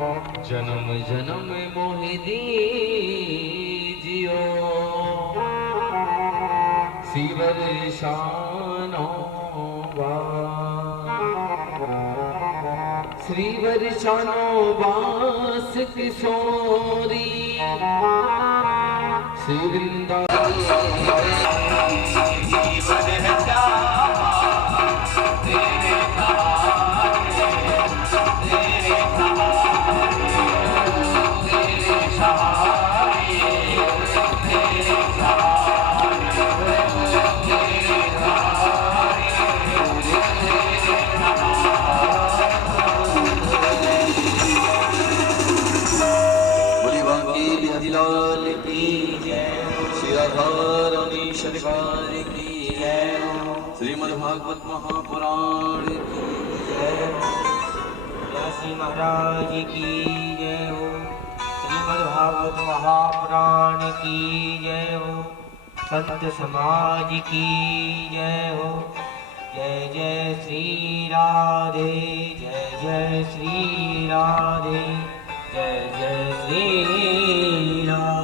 जन्म जन्म मोहि दीजियो सिवर शानो श्रीवर शानो बास किशोरी श्री सरकार की जय। श्रीमद्भागवत महापुराण की जय। व्यासी महाराज की जय हो। श्रीमद्भागवत महापुराण की जय हो। संत समाज की जय हो। जय जय श्री राधे, जय जय श्री राधे, जय जय श्री राधे।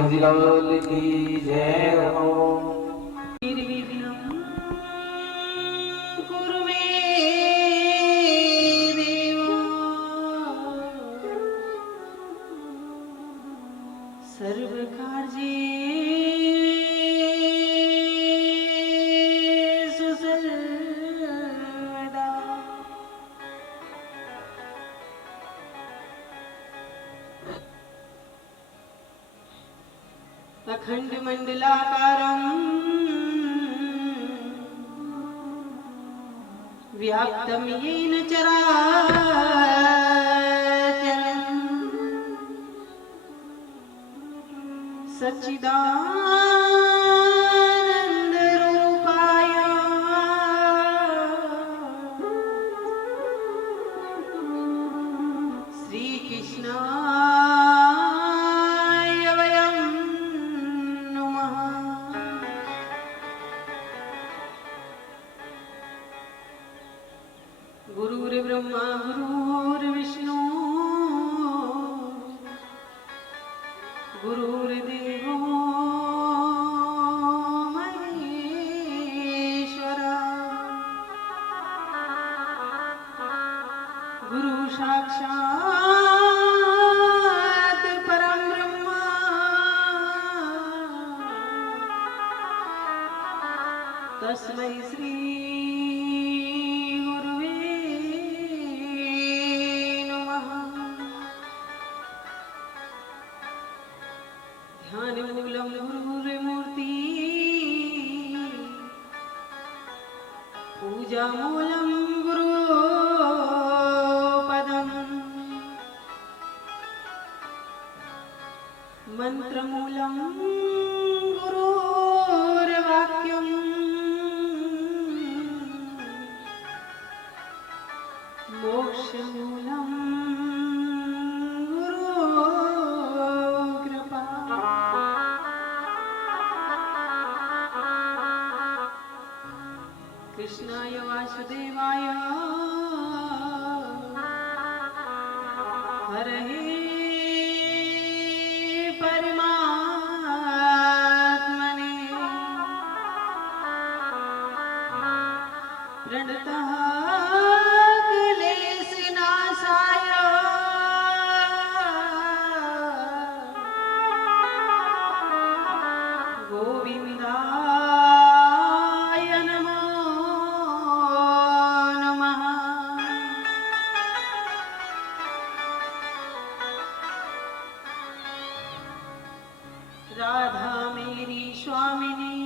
हरिलाल की जय हो। अखंड मंडलाकारं व्याप्तं येन चराचरं सच्चिदानन्दरूपाय श्रीकृष्णाय वयं नमः। गुरुर्ब्रह्मा गुरुर्विष्णु गुरुर्देवो महेश्वरा। गुरु साक्षात् परं ब्रह्म तस्मै श्री गुरुवे नमः। ध्यानमूलं गुरुर्मूर्ति पूजामूलं गुरुपदम् मंत्रमूलं गुरुर्वाक्यम् मोक्षमूलं गुरुकृपा। कृष्णाय वासुदेवाय हरये राधा मेरी स्वामिनी,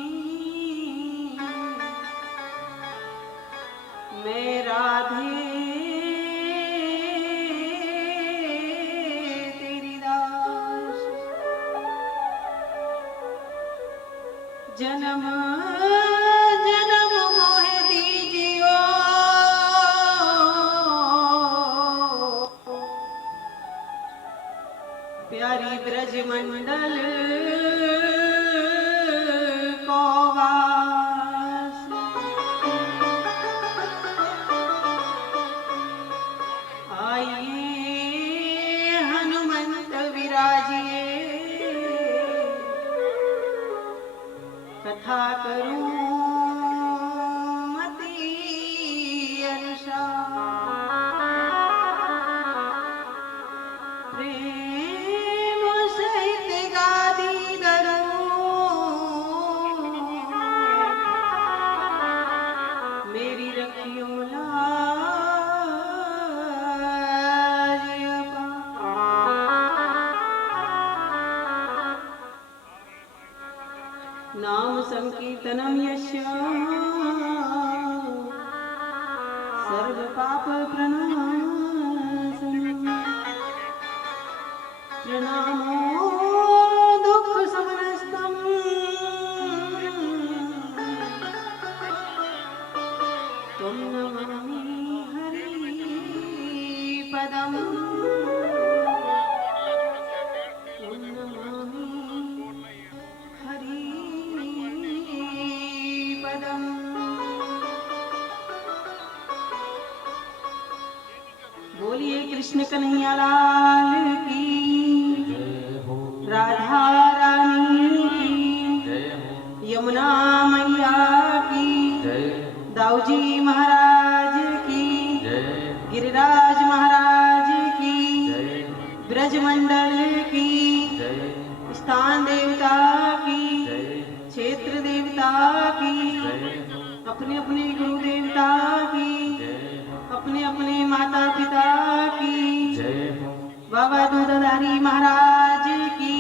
मैं राधे तेरी दास। जन्म जन्म मोह दीजियो, प्यारी ब्रज मंडल को वास। आइए हनुमंत विराजिए, कथा करूं मति अनुसार। प्रेम सहित गादी धरूं, मेरी रखियो लाज अपार। नाम संकीर्तनम यस्य सर्व पाप प्रणाशनम, प्रणामो दुख समनस्तम, त्वं नमामि हरि पदम, त्वं नमामि हरि पदम। बोलिए कृष्ण कन्हैया लाल की, राधा रानी की, यमुना मैया की, दाऊजी महाराज की, गिरिराज महाराज की, ब्रजमंडल की, स्थान देवता की, क्षेत्र देवता की, अपने अपने गुरु देवता की, अपने अपने माता पिता की, बाबा दूधधारी महाराज की,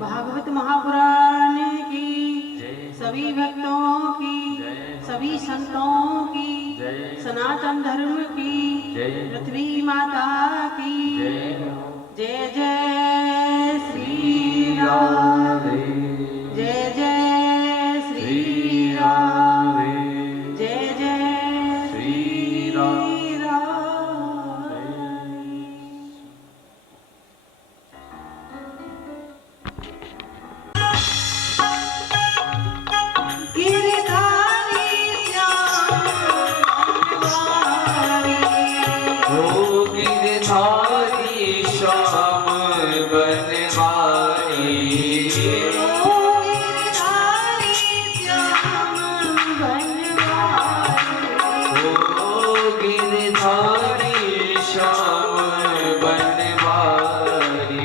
भागवत महापुराण की, सभी भक्तों की, सभी संतों की, सनातन धर्म की, पृथ्वी माता की, जय जय श्री राम, जय जय श्री राम, जय जय श्री राम। गिरधारी श्याम बनवारी, ओ गिरधारी श्याम बनवारी, ओ गिरधारी श्याम बनवारी, ओ गिरधारी श्याम बनवारी,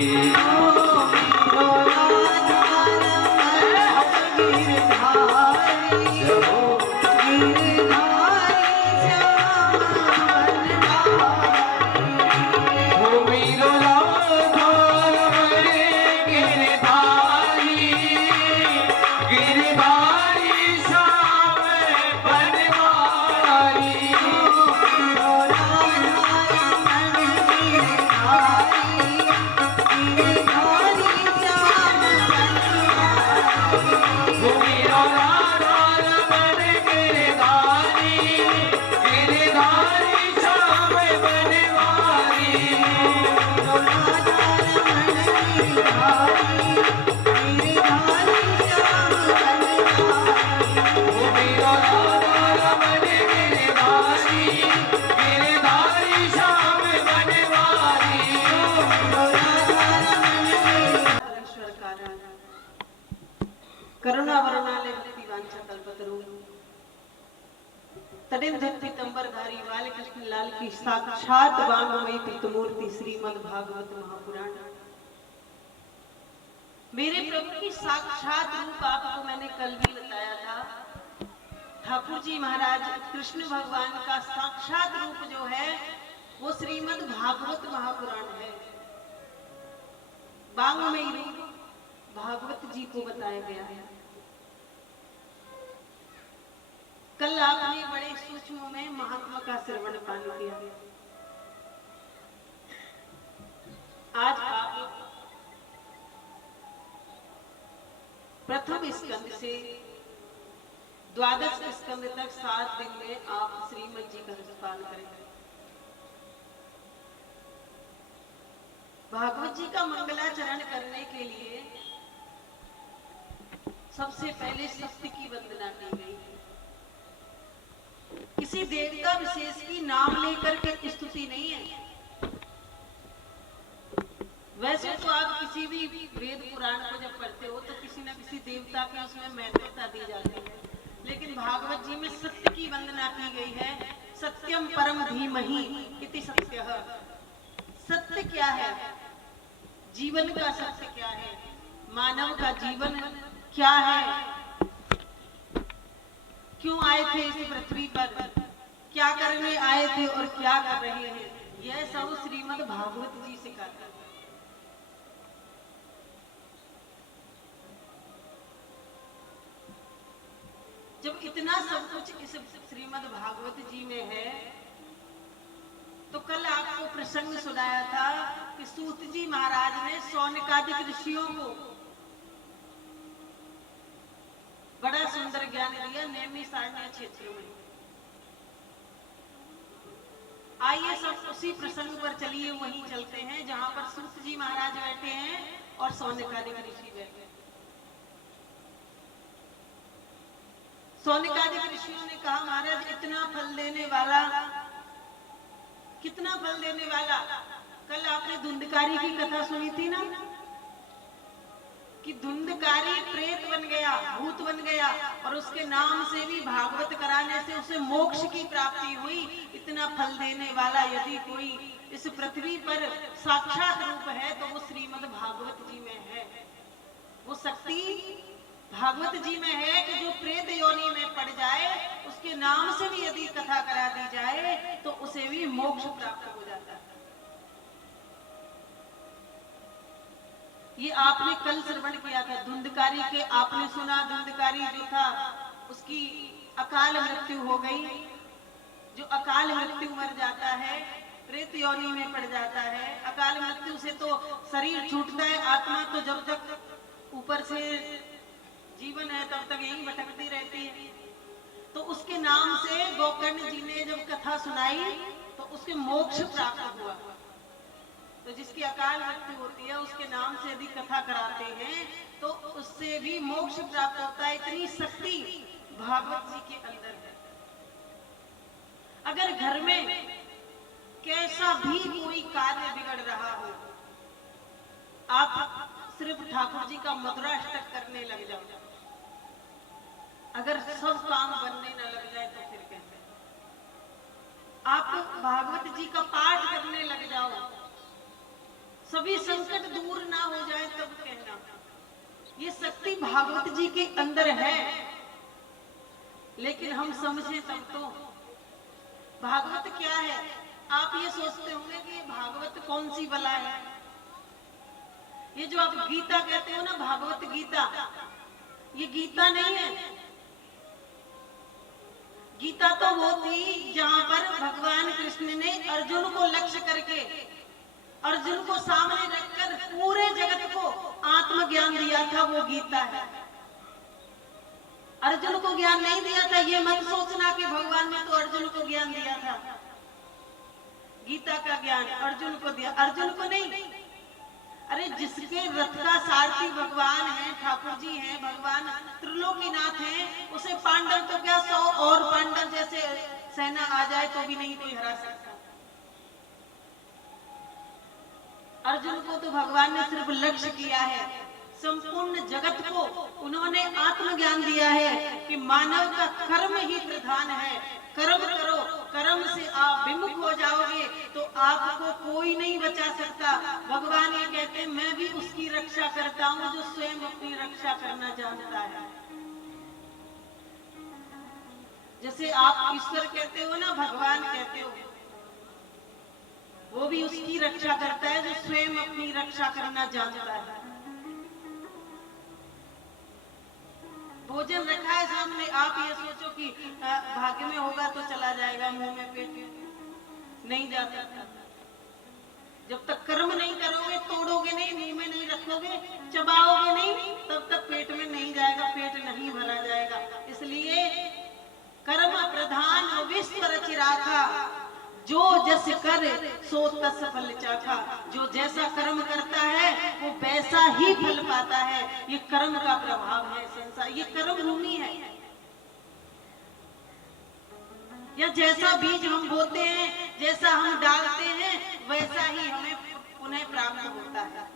करुणावरणालय वांछा कल्पतरु तदेव पीतंबरधारी बालकृष्ण लाल की साक्षात वांगमयी पितमूर्ति श्रीमद् भागवत महापुराण। मेरे प्रभु की साक्षात रूप आपको मैंने कल भी बताया था। ठाकुर जी महाराज कृष्ण भगवान का साक्षात रूप जो है वो श्रीमद् भागवत महापुराण है। वांगमयी रूप भागवत जी को बताया गया है। कल आपने बड़े सूक्ष्म में महात्मा का श्रवण पान किया। आज आप प्रथम स्कंद से द्वादश स्कंद तक 7 दिन में आप श्रीमद जी का रसपान करेंगे। भागवत जी का मंगलाचरण करने के लिए सबसे पहले सत्य की वंदना की गई है। किसी देवता विशेष की नाम लेकर के स्तुति नहीं है। वैसे तो आप किसी भी वेद पुराण को जब पढ़ते हो तो किसी न किसी देवता की उसमें महत्वता दी जाती है, लेकिन भागवत जी में सत्य की वंदना की गई है। सत्यम परम धीमहि इति सत्यः। सत्य क्या है? जीवन का सत्य क्या है? मानव का जीवन क्या है? क्यों आए थे इस पृथ्वी पर? क्या करने आए थे और क्या कर रहे हैं? यह सब श्रीमद् भागवत जी सिखाता है। जब इतना सब कुछ इस श्रीमद् भागवत जी में है, तो कल आपको प्रसंग सुनाया था कि सूत जी महाराज ने सौनकादिक ऋषियों को बड़ा सुंदर ज्ञान दिया नैमिषारण्य क्षेत्र में। आइए सब उसी प्रसंग पर चलिए, वहीं चलते हैं जहां पर सूत जी महाराज बैठे हैं और सौनकादिक ऋषि बैठे हैं। सौनकादिक ऋषियों ने कहा, महाराज इतना फल देने वाला, कितना फल देने वाला। कल आपने धुंधकारी की कथा सुनी थी ना, कि धुंधकारी प्रेत बन गया, भूत बन गया, और उसके नाम से भी भागवत कराने से उसे मोक्ष की प्राप्ति हुई। इतना फल देने वाला यदि कोई इस पृथ्वी पर साक्षात रूप है तो वो श्रीमद् भागवत जी में है। वो शक्ति भागवत जी में है कि जो प्रेत योनि में पड़ जाए, उसके नाम से भी यदि कथा करा दी जाए तो उसे भी मोक्ष प्राप्त हो जाता है। ये आपने कल श्रवण किया था धुंधकारी के। आपने सुना धुंधकारी जो था उसकी अकाल मृत्यु हो गई। जो अकाल मृत्यु मर जाता है, प्रेत योनि में पड़ जाता है। अकाल मृत्यु से तो शरीर छूटता है, आत्मा तो जब तक ऊपर से जीवन है तब तक यही भटकती रहती है। तो उसके नाम से गोकर्ण जी ने जब कथा सुनाई तो उसके मोक्ष प्राप्त हुआ। तो जिसकी अकाल मृत्यु होती है उसके नाम से यदि कथा कराते हैं तो उससे भी मोक्ष प्राप्त होता है। इतनी शक्ति भागवत जी के अंदर है। अगर घर में कैसा भी कोई कार्य बिगड़ रहा हो, आप सिर्फ ठाकुर जी का मधुराष्टक करने लग जाओ, अगर सब काम बनने न लग जाए तो फिर कहते हैं। आप भागवत जी का पाठ करने लग जाओ, सभी संकट दूर ना हो जाए तब कहना। ये शक्ति भागवत जी के अंदर है, लेकिन हम समझे तब तो। भागवत क्या है? आप ये सोचते होंगे कि भागवत कौन सी बला है। ये जो आप गीता कहते हो ना, भागवत गीता, ये गीता नहीं है। गीता तो वो थी जहां पर भगवान कृष्ण ने अर्जुन को लक्ष्य करके, अर्जुन को सामने रखकर पूरे जगत को आत्मज्ञान दिया था। वो गीता है। अर्जुन को ज्ञान नहीं दिया था। ये मत सोचना कि भगवान ने तो अर्जुन को ज्ञान दिया था। गीता का ज्ञान अर्जुन को दिया, अर्जुन को नहीं। अरे जिसके रथ का सारथी भगवान है, ठाकुर जी हैं, भगवान त्रिलोकीनाथ हैं, उसे पांडव तो क्या 100 और पांडव जैसे सेना आ जाए तो भी नहीं कोई हरा सकता। अर्जुन को तो भगवान ने सिर्फ लक्ष्य किया है। संपूर्ण जगत को उन्होंने आत्मज्ञान दिया है कि मानव का कर्म ही प्रधान है। कर्म करो, कर्म से आप विमुख हो जाओगे तो आपको कोई नहीं बचा सकता। भगवान ये कहते हैं, मैं भी उसकी रक्षा करता हूँ जो स्वयं अपनी रक्षा करना जानता है। जैसे आप ईश्वर कहते हो ना, भगवान कहते हो, वो भी उसकी रक्षा करता है जो स्वयं अपनी रक्षा करना जानता है। भोजन रखा है सामने, आप ये सोचो कि भाग्य में होगा तो चला जाएगा मुंह में, पेट में नहीं जा सकता। जब तक कर्म नहीं करोगे, तोड़ोगे नहीं, मुंह में नहीं रखोगे, चबाओगे नहीं, तब तक पेट में नहीं जाएगा, पेट नहीं भरा जाएगा। इसलिए कर्म प्रधान विश्व रचि राखा, जो जस कर सो तस फल चाखा। जो जैसा कर्म करता है वो वैसा ही फल पाता है। ये कर्म का प्रभाव है संसार, ये कर्म भूमि है। या जैसा बीज हम बोते हैं, जैसा हम डालते हैं, वैसा ही हमें पुनः प्राप्त होता है।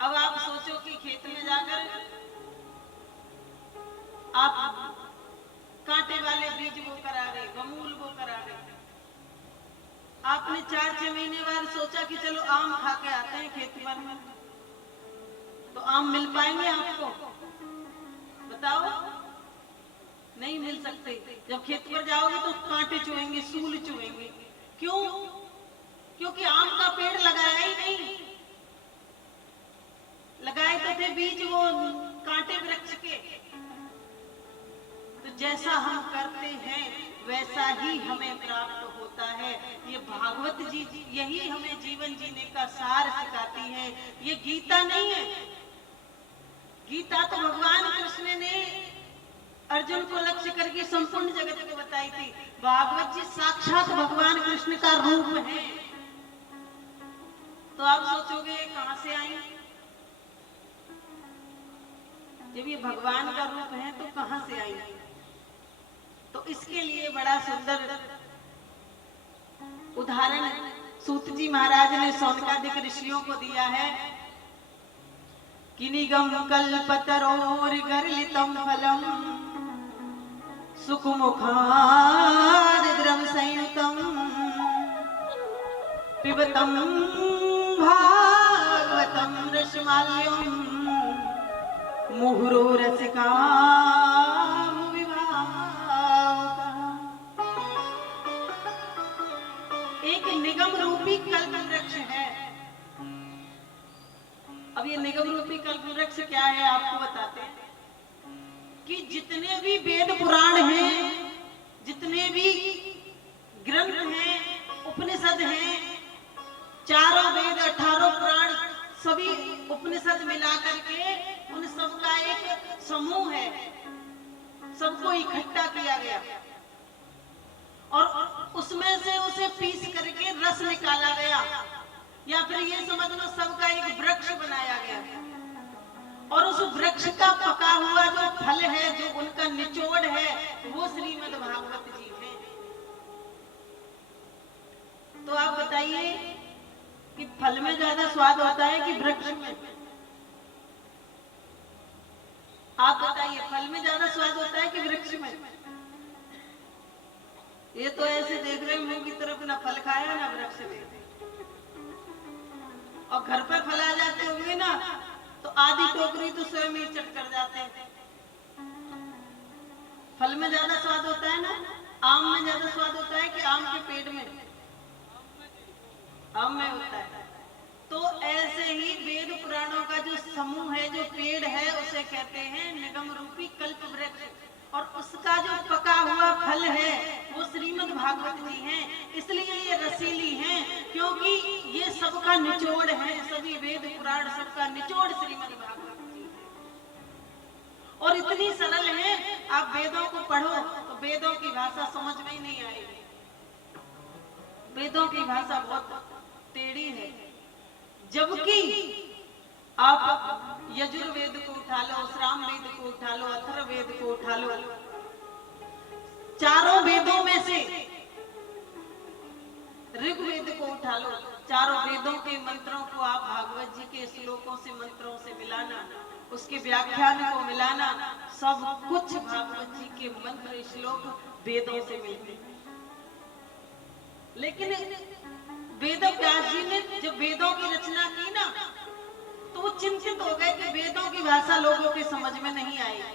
अब आप सोचो कि खेत में जाकर आप कांटे वाले बीज बो कर आ गए, गमूल बो कर आ गए। आपने 4-6 महीने बाद सोचा कि चलो आम खा के आते हैं खेत पर, तो आम मिल पाएंगे आपको? बताओ, नहीं मिल सकते। जब खेत पर जाओगे तो कांटे चुएंगे, सूल चुएंगे। क्यों? क्योंकि आम का पेड़ लगाया ही नहीं। लगाए तो थे बीज वो कांटे वृक्ष के। तो जैसा हम करते हैं वैसा ही हमें प्राप्त होता है। ये भागवत जी यही हमें जीवन जीने का सार सिखाती है। ये गीता नहीं है। गीता तो भगवान कृष्ण ने अर्जुन को लक्ष्य करके संपूर्ण जगत को बताई थी। भागवत जी साक्षात भगवान कृष्ण का रूप है। तो आप सोचोगे कहां से आई? जब ये भगवान का रूप है तो कहां से आई? तो इसके लिए बड़ा सुंदर उदाहरण सूत जी महाराज ने सौनकादिक ऋषियों को दिया है कि निगम कल्पतरोर गर्लितम फलम सुखमुखाद्रम संयुतम पिबतम भागवतम रसमाल्यम मुहुरो रसिका। एक निगम रूपी कल्प वृक्ष है। अब ये निगम रूपी कल्प वृक्ष क्या है आपको बताते हैं कि जितने भी वेद पुराण हैं, जितने भी ग्रंथ हैं, उपनिषद हैं, चारों वेद 18 पुराण, सभी उपनिषद मिलाकर के उन सबका एक समूह है। सबको इकट्ठा किया गया और उसमें से उसे पीस करके रस निकाला गया, या फिर ये समझ लो सबका एक वृक्ष बनाया गया। और उस वृक्ष का पका हुआ जो फल है, जो उनका निचोड़ है, वो श्रीमद् भागवत जी है। तो आप बताइए कि फल में ज्यादा स्वाद होता है कि वृक्ष में? आप बताइए, फल में ज्यादा स्वाद होता है कि वृक्ष में? ये तो ऐसे देख रहे मुंह की तरफ, ना फल खाया ना वृक्ष से। और घर पर फल आ जाते होंगे ना, तो आधी टोकरी तो स्वयं ही चट कर जाते हैं। फल में ज्यादा स्वाद होता है ना? आम में ज्यादा स्वाद होता है कि आम के पेड़ में? आम में होता है। तो ऐसे ही वेद पुराणों का जो समूह है, जो पेड़ है, उसे कहते हैं निगम रूपी कल्प वृक्ष। और उसका जो पका हुआ फल है वो श्रीमद् भागवत जी हैं। इसलिए ये रसीली हैं, क्योंकि ये सबका निचोड़ है। सभी वेद पुराण सबका निचोड़ श्रीमद् भागवत जी है। और इतनी सरल है, आप वेदों को पढ़ो तो वेदों की भाषा समझ में ही नहीं आएगी। वेदों की भाषा बहुत टेढ़ी है। जबकि आप यजुर्वेद को उठा लो, साम वेद को उठा लो, अथर्ववेद को उठा लो, चारों वेदों में से ऋग्वेद को उठा लो, चारों वेदों के मंत्रों को आप भागवत जी के श्लोकों से, मंत्रों से मिलाना, उसके व्याख्यान को मिलाना, सब कुछ भागवत जी के मंत्र श्लोक वेदों से मिलते हैं। लेकिन वेद व्यास जी ने जब वेदों की रचना की ना, तो वो चिंतित हो गए कि वेदों की भाषा लोगों के समझ में नहीं आएगी।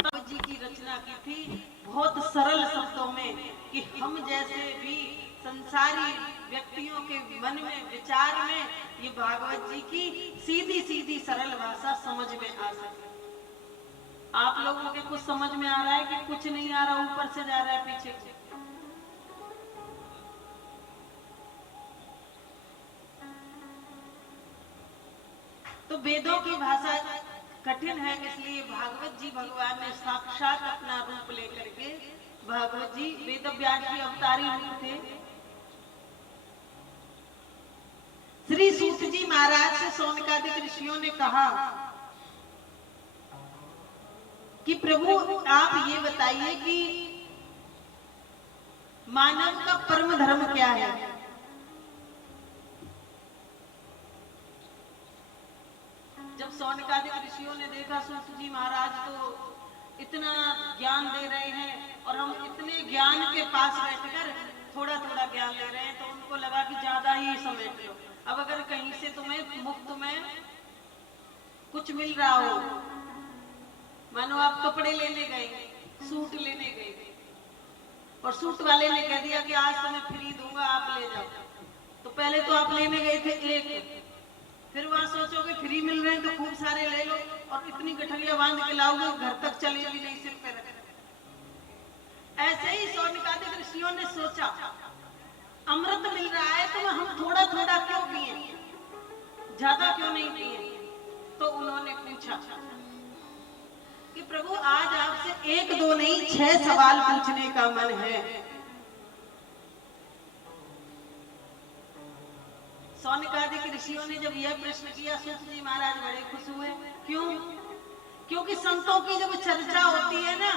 तब जी की रचना की थी बहुत सरल शब्दों में कि हम जैसे भी संसार संसारी व्यक्तियों के मन में, विचार में ये भागवत जी की सीधी सीधी सरल भाषा समझ में आ सके। आप लोगों के कुछ समझ में आ रहा है कि कुछ नहीं आ रहा, ऊपर से जा रहा है पीछे से? तो वेदों की भाषा कठिन है, इसलिए भागवत जी भगवान ने साक्षात अपना रूप लेकर के, भागवत जी वेद व्यास की अवतारी रूप थे। श्री सूत जी महाराज से सौनकादिक ऋषियों ने कहा कि प्रभु आप ये बताइए कि मानव का परम धर्म क्या है। जब सौनकादिक ऋषियों ने देखा सूत जी महाराज तो इतना ज्ञान दे रहे हैं और हम इतने ज्ञान के पास बैठकर थोड़ा थोड़ा ज्ञान ले रहे हैं, तो उनको लगा कि ज्यादा ही समेट लो। अब अगर कहीं से तुम्हें मुफ्त में कुछ मिल रहा हो, मानो आप कपड़े लेने गए, सूट लेने गए और सूट वाले ने कह दिया कि आज तुम्हें फ्री दूंगा, आप ले जाओ, तो पहले तो आप लेने गए थे एक, फिर वहां सोचोगे फ्री मिल रहे हैं तो खूब सारे ले लो और इतनी गठरिया बांध के लाओगे, घर तक चलेगी नहीं, सिर पे रख। ऐसे ही सौनकादिक ऋषियों ने सोचा अमृत मिल रहा है तो हम थोड़ा थोड़ा क्यों पिए, ज्यादा क्यों नहीं पिए। तो उन्होंने पूछा कि प्रभु आज आपसे एक दो नहीं 6 सवाल पूछने का मन है। सौनकादिक ऋषियों ने जब यह प्रश्न किया, सूत जी महाराज बड़े खुश हुए। क्यों? क्योंकि संतों की जब चर्चा होती है ना,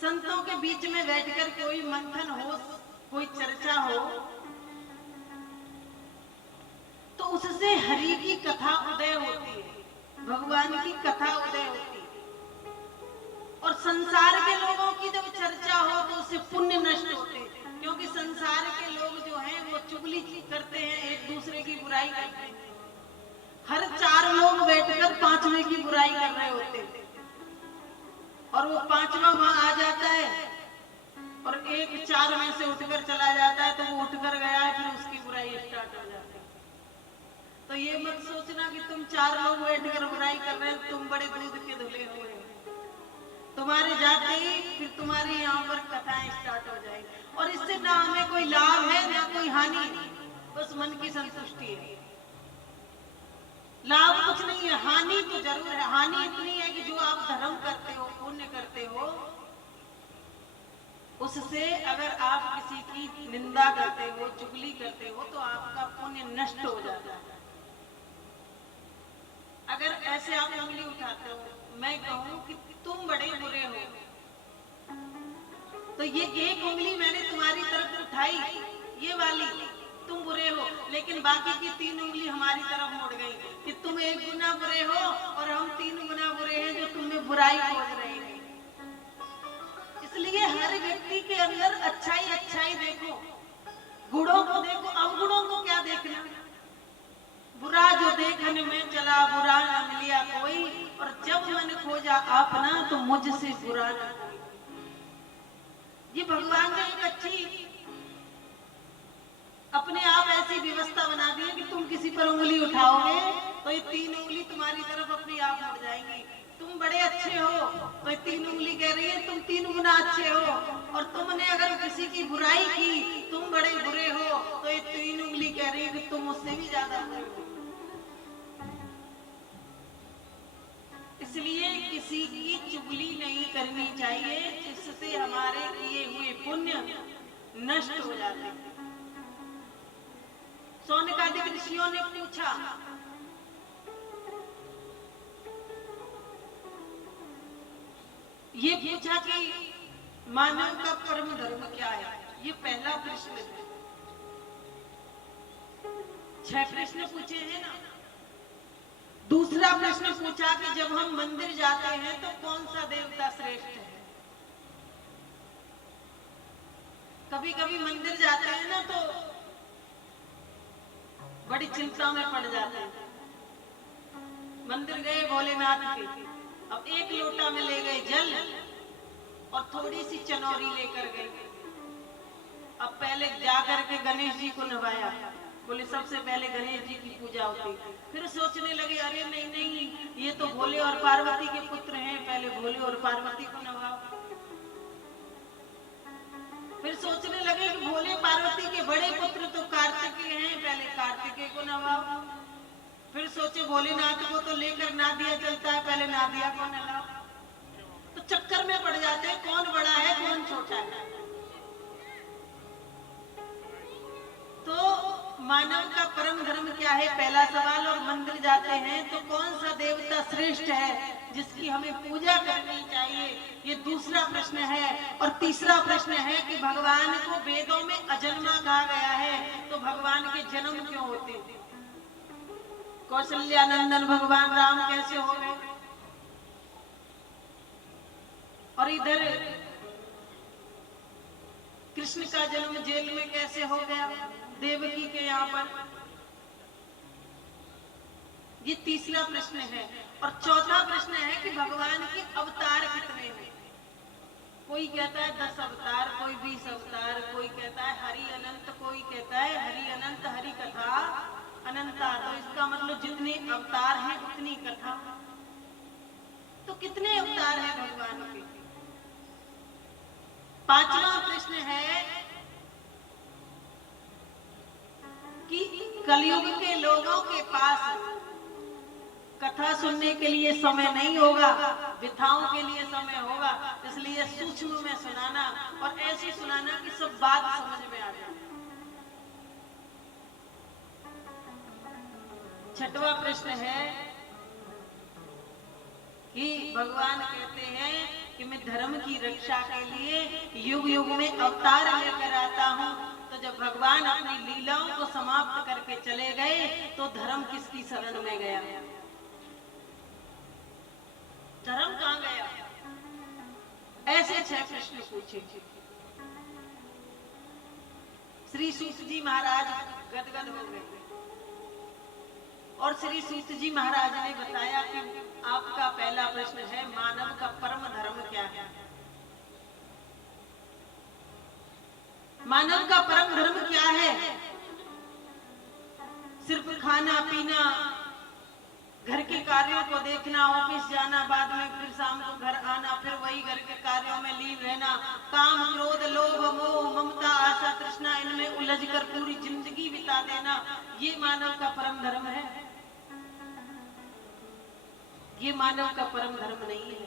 संतों के बीच में बैठकर कोई मंथन हो, कोई चर्चा हो, तो उससे हरि की कथा उदय होती है, भगवान की कथा उदय होती है। और संसार के लोगों की जब चर्चा हो तो उससे पुण्य नष्ट होते हैं, क्योंकि संसार के लोग जो हैं वो चुगली करते हैं, एक दूसरे की बुराई करते हैं। हर 4 लोग बैठकर 5वें की बुराई कर रहे होते हैं और वो 5वां वहां आ जाता है और एक 4 में से उठकर चला जाता है, तो वो उठकर गया है, फिर उसकी बुराई स्टार्ट हो जाती है। तो ये मत सोचना कि तुम 4 लोग बैठकर बुराई कर रहे हो, तुम बड़े दूध के धुले हुए हो, तुम्हारे जाते ही फिर तुम्हारी यहाँ पर कथाएं स्टार्ट हो जाएगी। और इससे ना हमें कोई लाभ है ना कोई हानि, बस मन की संतुष्टि है। लाभ कुछ नहीं है, हानि तो जरूर है। हानि इतनी है कि जो आप धर्म करते हो, पुण्य करते हो, उससे अगर आप किसी की निंदा करते हो, चुगली करते हो, तो आपका पुण्य नष्ट हो जाता है। अगर ऐसे आप उंगली उठाते हो, मैं कहूं कि तुम बड़े बुरे हो, तो ये एक उंगली मैंने तुम्हारी तरफ उठाई, ये वाली, तुम बुरे हो, लेकिन बाकी की 3 उंगली हमारी तरफ मुड़ गई कि तुम 1 गुना बुरे हो और हम 3 गुना बुरे हैं जो तुम्हें बुराई खोज रहे हैं। इसलिए हर व्यक्ति के अंदर अच्छाई अच्छाई देखो, गुणों को देखो, अवगुणों को क्या देखना। बुरा जो देखने में चला बुरा न मिलिया कोई, और जब मन खोजा आपना तो मुझसे बुरा न कोई। ये भगवान ने एक अच्छी अपने आप ऐसी व्यवस्था बना दी है कि तुम किसी पर उंगली उठाओगे तो ये 3 उंगली तुम्हारी तरफ अपने आप मुड़ जाएंगी। तुम बड़े अच्छे हो तो ये 3 उंगली कह रही है तुम 3 गुना अच्छे हो, और तुमने अगर किसी की बुराई की, तुम बड़े बुरे हो, तो ये 3 उंगली कह रही है कि तुम उससे भी ज्यादा बुरे हो। इसलिए किसी की चुगली नहीं करनी चाहिए, जिससे हमारे किए हुए पुण्य नष्ट हो जाते हैं। सौनकादिक ऋषियों ने पूछा, ये पूछा कि मानव का परम धर्म क्या है। ये पहला प्रश्न है। 6 प्रश्न पूछे हैं ना। दूसरा प्रश्न पूछा कि जब हम मंदिर जाते हैं तो कौन सा देवता श्रेष्ठ है। कभी कभी मंदिर जाते हैं ना तो बड़ी चिंता में पड़ जाते हैं। मंदिर गए भोलेनाथ के, अब 1 लोटा में ले गए जल और थोड़ी सी चनौरी लेकर गए। अब पहले जा करके गणेश जी को नवाया, बोले सबसे पहले गणेश जी की पूजा होती। फिर सोचने लगे अरे नहीं नहीं, ये तो भोले और पार्वती के पुत्र हैं, पहले भोले और पार्वती को नवाओ। फिर सोचने लगे कि भोले पार्वती के बड़े पुत्र तो कार्तिकेय हैं, पहले कार्तिकेय को नवाओ। फिर सोचे भोलेनाथ को तो लेकर नादिया चलता है, पहले नादिया को नवाओ। तो चक्कर में पड़ जाते हैं कौन बड़ा है कौन छोटा है। तो मानव का परम धर्म क्या है, पहला सवाल। और मंदिर जाते हैं तो कौन सा देवता श्रेष्ठ है जिसकी हमें पूजा करनी चाहिए, ये दूसरा प्रश्न है। और तीसरा प्रश्न है कि भगवान को वेदों में अजन्मा कहा गया है, तो भगवान के जन्म क्यों होते हैं? कौशल्यानंदन भगवान राम कैसे हो गए, और इधर कृष्ण का जन्म जेल में कैसे हो गया, देवकी के यहाँ पर? ये तीसरा प्रश्न है। और चौथा प्रश्न है कि भगवान के अवतार कितने हैं? कोई कहता है 10 अवतार, कोई 20 अवतार, कोई कहता है हरि अनंत, कोई कहता है हरि अनंत हरि कथा अनंता। तो इसका मतलब जितने अवतार हैं उतनी कथा। तो कितने अवतार हैं भगवान के? पांचवा प्रश्न है कि कलयुग के लोगों के पास कथा सुनने के लिए समय नहीं होगा, विधाओं के लिए समय होगा, इसलिए सूक्ष्म में सुनाना और ऐसे सुनाना कि सब बात समझ में आ जाए। छठवां प्रश्न है कि भगवान कहते हैं कि मैं धर्म की रक्षा के लिए युग युग में अवतार लेकर आता हूँ। तो जब भगवान अपनी लीलाओं को समाप्त करके चले गए तो धर्म किसकी शरण में गया? धर्म कहाँ गया? ऐसे 6 प्रश्न पूछे। श्री सूत जी महाराज गदगद हो गए और श्री सूत जी महाराज ने बताया कि आपका पहला प्रश्न है मानव का परम धर्म क्या है? मानव का परम धर्म क्या है? सिर्फ खाना पीना, घर के कार्यों को देखना, ऑफिस जाना, बाद में फिर शाम को घर आना, फिर वही घर के कार्यों में लीन रहना, काम क्रोध लोभ मोह ममता आशा तृष्णा इनमें उलझकर पूरी जिंदगी बिता देना, ये मानव का परम धर्म है? ये मानव का परम धर्म नहीं है।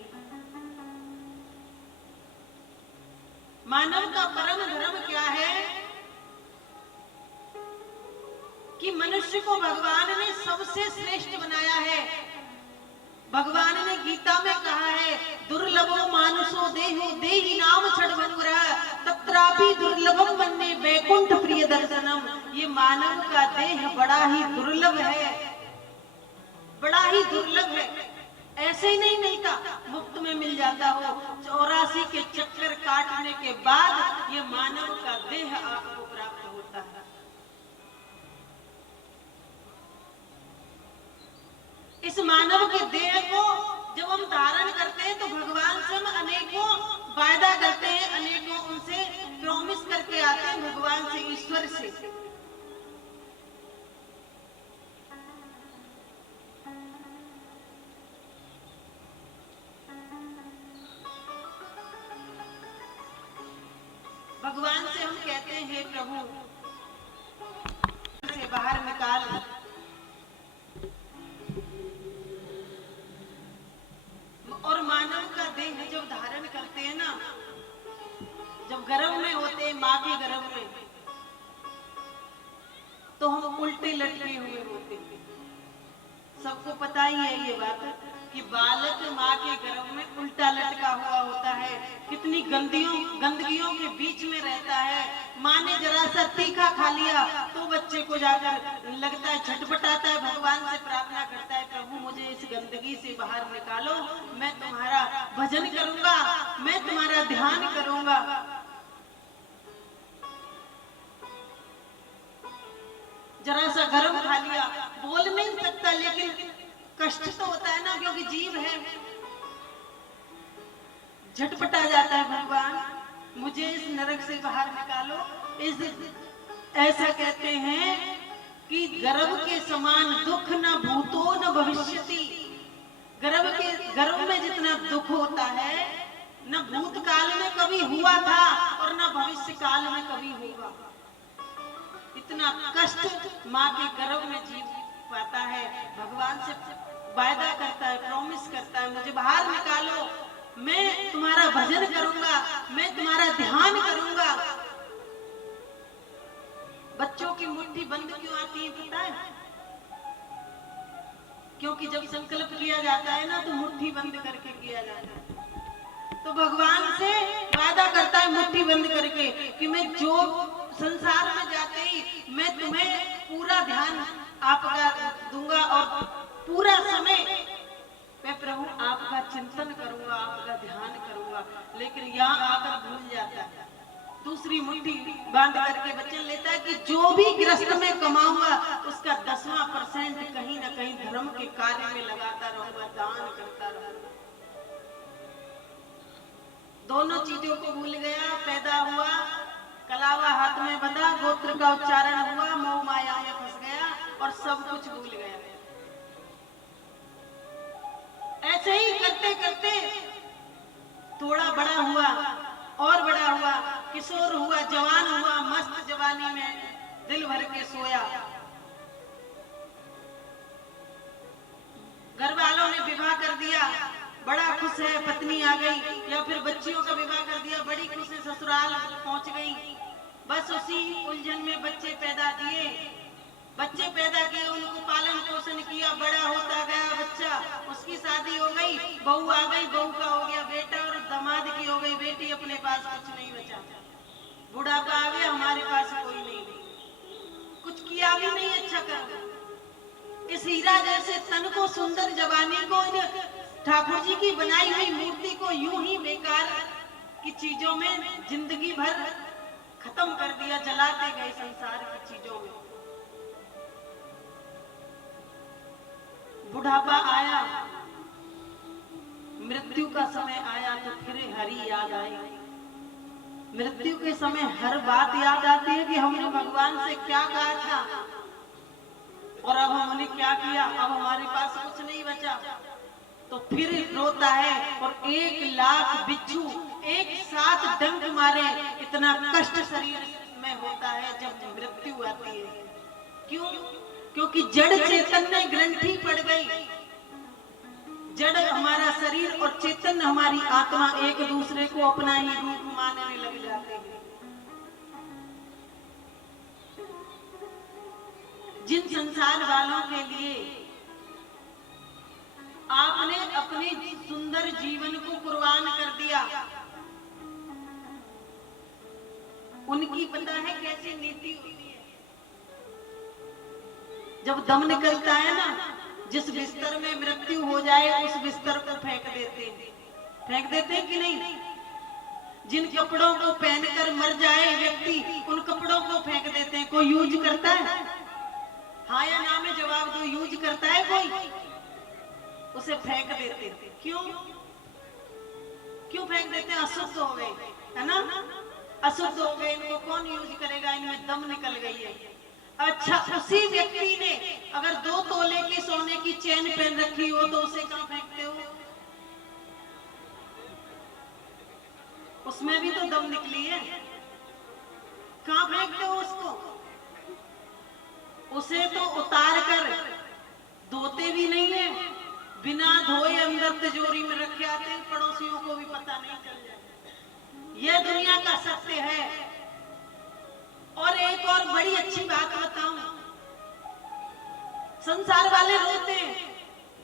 मानव का परम धर्म क्या है कि मनुष्य को भगवान ने सबसे श्रेष्ठ बनाया है। भगवान ने गीता में कहा है दुर्लभो मानुषो देहो देहि नाम छड़भंगुरः तत्रापि दुर्लभम वन्ने वैकुंठ प्रिय दर्शनम। ये मानव का देह बड़ा ही दुर्लभ है, बड़ा ही दुर्लभ है। ऐसे ही नहीं मिलता, मुफ्त में मिल जाता हो। 84 के चक्कर काटने के बाद ये मानव का देह आपको प्राप्त होता है। इस मानव के देह को जब हम धारण करते हैं तो भगवान से हम अनेकों वायदा करते हैं, अनेकों उनसे प्रॉमिस करके आते हैं भगवान से, ईश्वर से। भगवान से हम कहते हैं हे प्रभु से बाहर निकाल। और मानव का देह जब धारण करते हैं ना, जब गर्भ में होते हैं माँ के गर्भ में, तो हम उल्टे लटके हुए होते हैं। सबको पता ही है ये बात कि बालक माँ के गर्भ में उल्टा लटका हुआ होता है, कितनी गंदगियों के बीच में रहता है। माँ ने जरा सा तीखा खा लिया तो बच्चे को जाकर लगता है, छटपटाता है, भगवान से प्रार्थना करता है प्रभु मुझे इस गंदगी से बाहर निकालो, मैं तुम्हारा भजन करूंगा, मैं तुम्हारा ध्यान करूंगा। जरा सा गरम खा लिया, बोल नहीं सकता लेकिन कष्ट तो होता है ना, क्योंकि जीव है। झटपटा जाता है भगवान मुझे इस नरक से बाहर निकालो, इस ऐसा कहते हैं कि गर्भ के समान दुख न भूतो न भविष्यति। गर्भ में जितना दुख होता है न भूतकाल में कभी हुआ था और न भविष्य काल में कभी होगा। इतना कष्ट माँ के गर्भ में जीव पाता है। भगवान से वायदा करता है, प्रॉमिस करता है, मुझे बाहर निकालो, मैं तुम्हारा भजन करूंगा, मैं तुम्हारा ध्यान करूंगा। बच्चों की मुट्ठी बंद क्यों आती है पता है? क्योंकि जब संकल्प किया जाता है ना तो मुट्ठी बंद करके किया जाता है। तो भगवान से वादा करता है मुट्ठी बंद करके कि मैं जो संसार में जाते ही मैं तुम्हें पूरा ध्यान आपका दूंगा और पूरा समय मैं प्रभु आपका चिंतन करूंगा, आपका ध्यान करूंगा। लेकिन यहाँ आकर भूल जाता है, दूसरी मुट्ठी बांध करके वचन लेता है कि जो भी गृहस्थ में कमाऊंगा उसका 10% कहीं ना कहीं धर्म के कार्य में लगाता रहूंगा, दान करता रहूंगा। दोनों चीजों को भूल गया। पैदा हुआ, कलावा हाथ में बंधा, गोत्र का उच्चारण हुआ, मोह माया में फंस गया और सब कुछ भूल गया। ऐसे ही करते करते थोड़ा बड़ा हुआ और बड़ा हुआ, किशोर हुआ, जवान हुआ, मस्त जवानी में दिल भर के सोया। घर वालों ने विवाह कर दिया, बड़ा खुश है, पत्नी आ गई, या फिर बच्चियों का विवाह कर दिया, बड़ी खुश है, ससुराल पहुंच गई। बस उसी उलझन में बच्चे पैदा किए, उनको पालन पोषण किया, बड़ा होता गया बच्चा, उसकी शादी हो गई, बहू आ गई, बहू का हो गया बेटा और दामाद की हो गई बेटी। अपने पास कुछ नहीं बचा, बुढ़ापा आ गया, हमारे पास कोई नहीं, कुछ किया भी नहीं अच्छा कर। इस हीरा जैसे तन को, सुंदर जवानी को, ठाकुर जी की बनाई हुई मूर्ति को यूं ही बेकार की चीजों में जिंदगी भर खत्म कर दिया, जलाते गए संसार की चीजों में। बुढ़ापा आया, मृत्यु का समय आया तो फिर हरि याद आई। मृत्यु के समय हर बात याद आती है कि हमने भगवान से क्या कहा था और अब हमने क्या किया, अब हमारे पास कुछ नहीं बचा। तो फिर रोता है और 1,00,000 बिच्छू एक साथ डंक मारे, इतना कष्ट शरीर में होता है जब मृत्यु आती है। क्यों? क्योंकि जड़ चेतन में ग्रंथि पड़ गई। जड़ हमारा शरीर और चेतन हमारी आत्मा एक दूसरे को अपना ही रूप मानने लग जाते हैं। जिन संसार वालों के लिए आपने अपने सुंदर जीवन को कुर्बान कर दिया, उनकी पता है कैसी नीति होती है। जब दम निकलता है ना, जिस बिस्तर में मृत्यु हो जाए उस बिस्तर को फेंक देते हैं कि नहीं? जिन कपड़ों को पहनकर मर जाए व्यक्ति, उन कपड़ों को फेंक देते हैं। कोई यूज करता है? हाँ या ना में जवाब दो। यूज करता है कोई? उसे फेंक देते थे। क्यों फेंक देते हैं? अशुद्ध हो गए, है ना? अशुद्ध हो गए, इनको कौन यूज करेगा, इनमें दम निकल गई है। अच्छा, उसी व्यक्ति ने अगर 2 तोले की सोने की चेन पहन रखी हो तो उसे कहाँ फेंकते हो? उसमें भी तो दम निकली है, कहाँ फेंकते हो उसको? उसे तो उतार कर धोते भी नहीं है, बिना धोए अंदर तिजोरी में रखे आते हैं, पड़ोसियों को भी पता नहीं चल जाए। यह दुनिया का सत्य है। और एक और बड़ी अच्छी बात बताऊं, संसार वाले रोते हैं,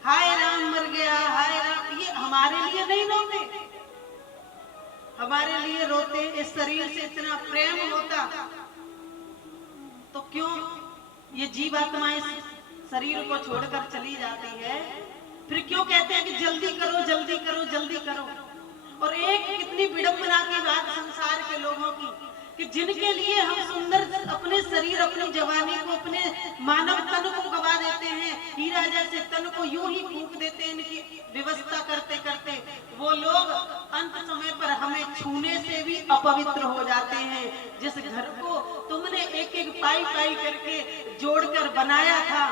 हाय राम मर गया, हाय राम। ये हमारे लिए नहीं रोते, हमारे लिए रोते। इस शरीर से इतना प्रेम होता तो क्यों ये जीवात्मा इस शरीर को छोड़कर चली जाती है? फिर क्यों कहते हैं कि जल्दी करो, जल्दी करो, जल्दी करो। और एक कितनी विडंबना की बात संसार के लोगों की, कि जिनके लिए हम सुंदर अपने शरीर, अपनी जवानी को, अपने मानव तन को गवा देते हैं, हीरा जैसे तन को यूं ही फूंक देते हैं इनकी व्यवस्था करते करते। वो लोग अंत समय पर हमें छूने से भी अपवित्र हो जाते हैं। जिस घर को तुमने एक एक पाई पाई करके जोड़कर बनाया था,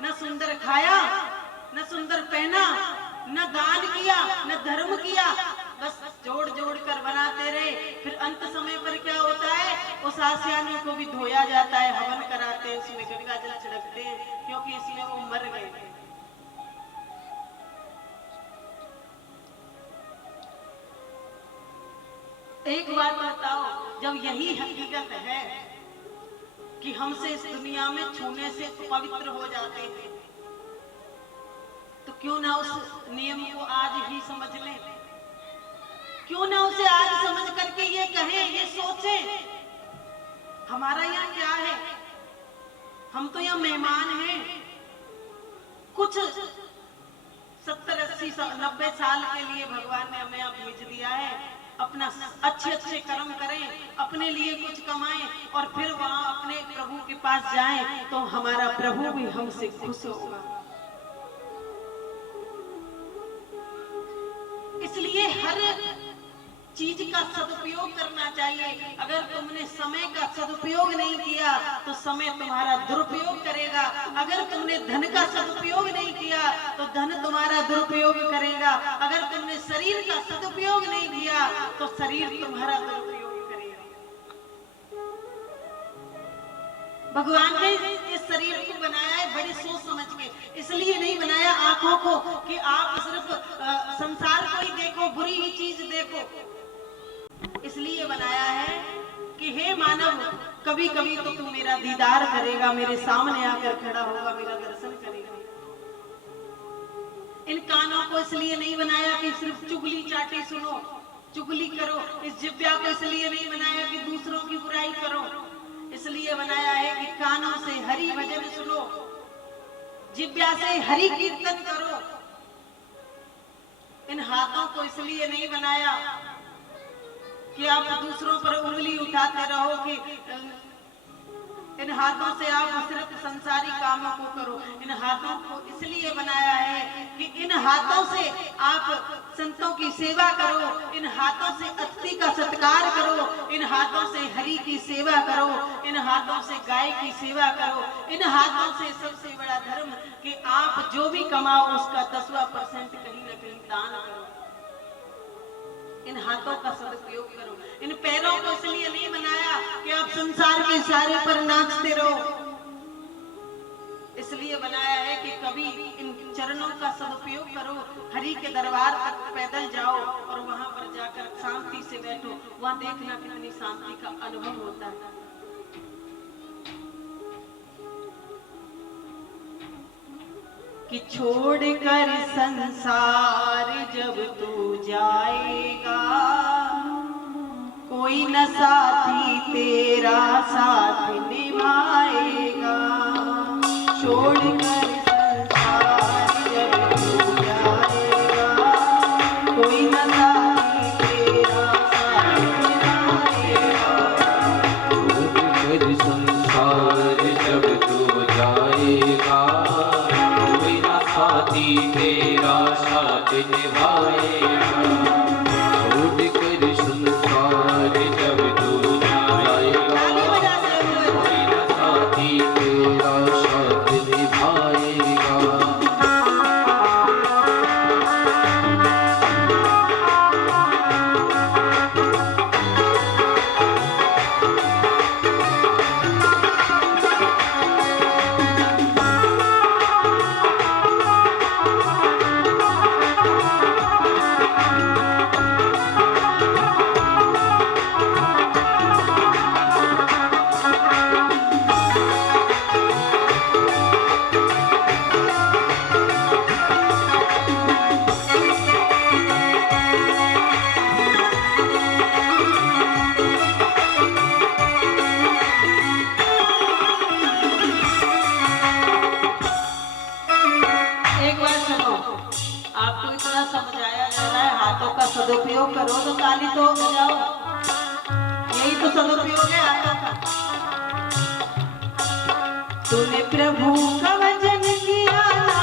न सुंदर खाया, न सुंदर पहना, न दान किया, न धर्म किया, बस जोड़ जोड़ कर बनाते रहे। फिर अंत समय पर क्या होता है, उस आशियाने को भी धोया जाता है, हवन कराते हैं, उसमें गंगा जल छिड़कते हैं, क्योंकि इसमें वो मर गए थे। एक बात बताओ, जब यही हकीकत है कि हमसे इस दुनिया में छूने से पवित्र हो जाते हैं, तो क्यों ना उस नियम को आज ही समझ लें? क्यों ना उसे आज समझ करके ये कहें, ये सोचें, हमारा यहाँ क्या है? हम तो यहाँ मेहमान हैं। कुछ 70, 80, 90 साल के लिए भगवान ने हमें यहाँ भेज दिया है। अपना अच्छे अच्छे कर्म करें, अपने लिए कुछ कमाएं और फिर वहां अपने प्रभु के पास जाएं, तो हमारा प्रभु भी हमसे खुश होगा। इसलिए हर चीज का सदुपयोग करना चाहिए। अगर तुमने समय का सदुपयोग नहीं किया तो समय तुम्हारा दुरुपयोग करेगा। अगर तुमने धन का सदुपयोग नहीं किया तो धन तुम्हारा दुरुपयोग करेगा। अगर तुमने शरीर का सदुपयोग नहीं किया तो शरीर तुम्हारा दुरुपयोग करेगा। भगवान ने इस शरीर को बनाया है बड़ी सोच समझ के, इसलिए नहीं बनाया आंखों को कि आप सिर्फ संसार को ही देखो, बुरी ही चीज देखो। इसलिए बनाया है कि हे मानव, कभी कभी तो तू मेरा दीदार करेगा, मेरे सामने आकर खड़ा होगा, मेरा दर्शन करेगा। इन कानों को इसलिए नहीं बनाया कि सिर्फ चुगली चाटी सुनो, चुगली करो। इस जिह्वा को इसलिए नहीं बनाया कि दूसरों की बुराई करो। इसलिए बनाया है कि कानों से हरि भजन सुनो, जिह्वा से हरि कीर्तन करो। इन हाथों को इसलिए नहीं बनाया कि आप दूसरों पर उंगली उठाते रहो, कि इन हाथों से आप सिर्फ संसारी कामों को करो। इन हाथों को इसलिए बनाया है कि इन हाथों से आप संतों की सेवा करो, इन हाथों से अतिथि का सत्कार करो, इन हाथों से हरि की सेवा करो, इन हाथों से गाय की सेवा करो। इन हाथों से सबसे बड़ा धर्म कि आप जो भी कमाओ उसका 10% कहीं न कहीं दान करो। इन हाथों का सदुपयोग करो। इन पैरों को इसलिए नहीं बनाया कि आप संसार के इशारे पर नाचते रहो। इसलिए बनाया है कि कभी इन चरणों का सदुपयोग करो, हरि के दरबार तक पैदल जाओ और वहां पर जाकर शांति से बैठो। वहां देखना कितनी शांति का अनुभव होता है। कि छोड़कर संसार जब तू जाएगा, कोई न साथी तेरा साथ निभाएगा। छोड़कर संसार जब तू जाएगा, कोई न साथी तेरा साथ निभाएगा। छोड़कर संसार जब तू जाएगा, साथी तेरा साथ निभाएगा। छोड़कर संसार जब तू जाएगा, मेरा साथी तेरा साथ निभाएगा। सदुपयोग करो तो ताली तो बजाओ, यही तो सदुपयोग है हाथों का। तूने प्रभु का भजन किया ना,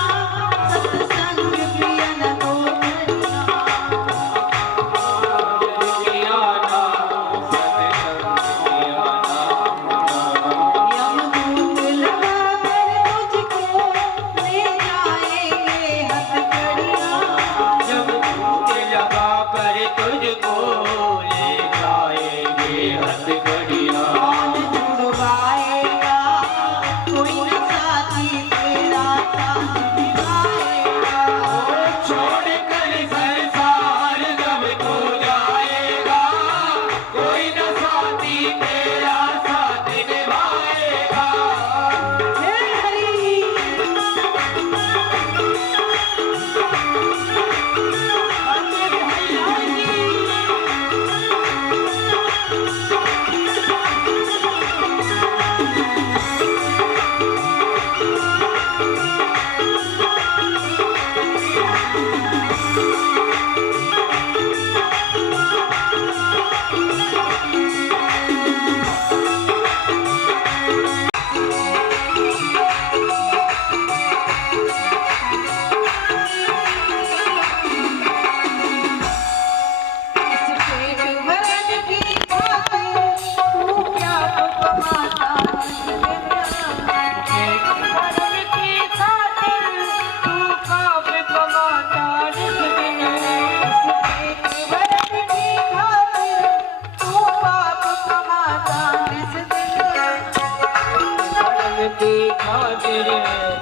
की खातिर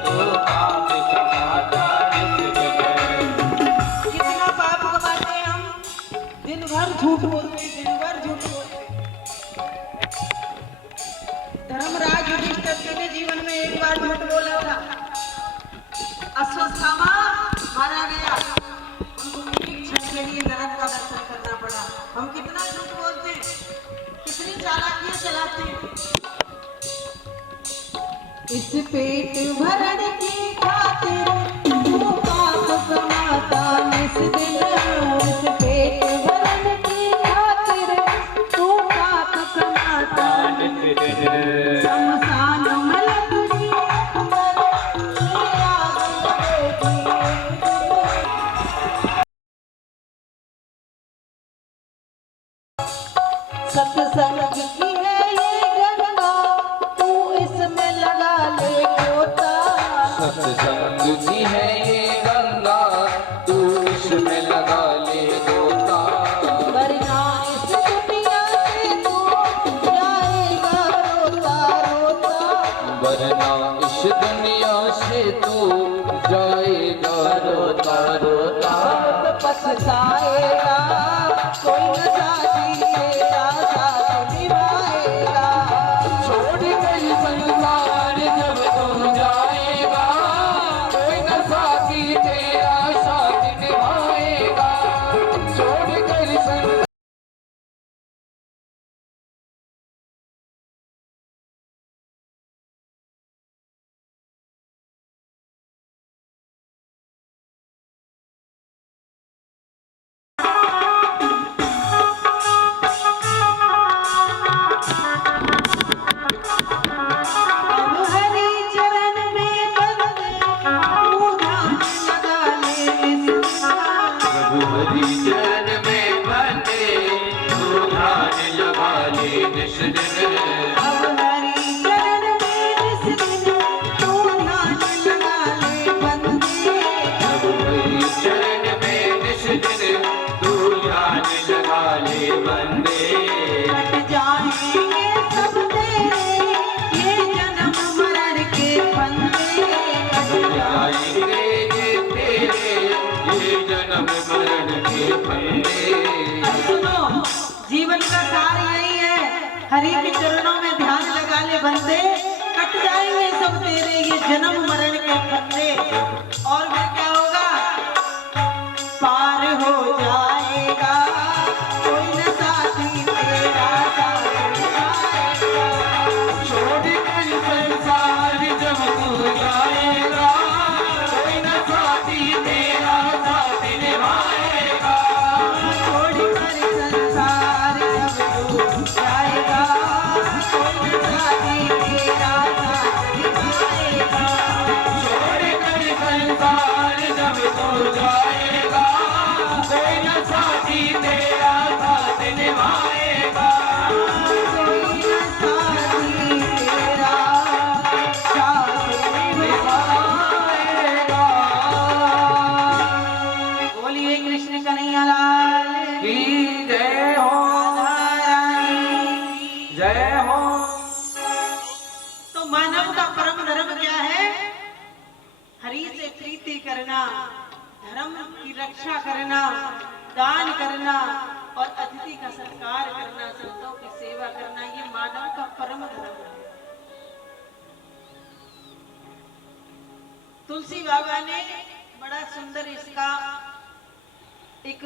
तू पाप कमाता नित दिन। कितना पाप कमाते हैं हम, दिन भर झूठ बोलते, दिन भर झूठ बोलते। धर्मराज युधिष्ठिर जी ने जीवन में एक बार झूठ बोला था, अश्वत्थामा मारा गया, उनको एक क्षण के लिए नरक का दर्शन करना पड़ा। हम कितना झूठ बोलते हैं, कितनी चालाकियां चलाते हैं। इस पेट भरण की खातिर तू पाप कमाता निस दिन। इस पेट भरण की खातिर तू पाप कमाता नित दिन। शमशान मलकड़ी अंदर ये आग लगेगी। सत्संग की है ये गंगा, तू इसमें लगा ले गोता। सत्संग की है ये गंगा, तू इसमें लगा ले गोता। वरना इस दुनिया से तू जाएगा रोता रोता। वरना इस दुनिया से तू जाएगा रोता रोता। पछताएगा कोई न साथी तेरा साथ निभाएगा। छोड़ गई संसार जब तू जाएगा, कोई न साथी तेरा साथ निभाएगा। छोड़ कर संसार अब हरि चरण में बंदे तू ध्यान लगा ले इस दिन। प्रभु हरि चरण में बंदे, तू ध्यान लगा ले निस दिन। अब हरि चरण में इस दिन तू ध्यान लगा ले बंदे। प्रभु हरि चरण में निस दिन, तू ध्यान लगा ले बंदे। कट जाएंगे सब तेरे ये जन्म मरण के फंदे। कट जाएंगे ये तेरे ये जन्म मरण के फंदे। सुनो, जीवन का सार यही है, हरि के चरणों में ध्यान लगा ले बंदे। कट जाएंगे सब तेरे ये जन्म मरण के फंदे। और फिर क्या होगा, पार हो जाएगा कोई न साथी तेरा साथ निभाएगा। छोड़ कर संसार जब तू जाएगा, कोई न साथी तेरा साथ निभाएगा। छोड़ कर संसार जब तू जाएगा, कोई न साथी तेरा साथ निभाएगा। छोड़ कर संसार जब तू जाएगा, कोई न साथी तेरा साथ निभाएगा। कोई न साथी तेरा साथ निभाएगा। बोलिए कृष्ण कन्हैया लाल की जय हो, राधा रानी। जय हो। तो मानव का परम धर्म क्या है? हरि से प्रीति करना, धर्म की रक्षा करना, दान करना और अतिथि का सत्कार करना, संतों की सेवा करना, ये मानव का परम धर्म है। तुलसी बाबा ने बड़ा सुंदर इसका एक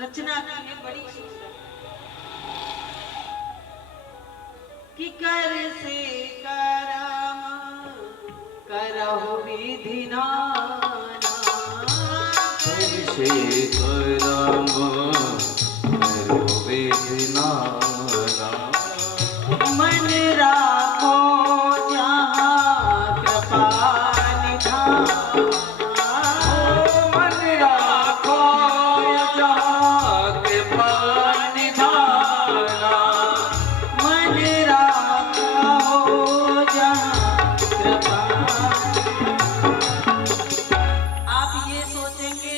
रचना की है, बड़ी सुंदर, कि कर से करम करहु विधि नाना। से करम करो विधि नाना। मन राखो जहाँ कृपा निधाना। मन राखो जहाँ कृपा निधाना। मन राखो जहाँ कृपा। आप ये सोचेंगे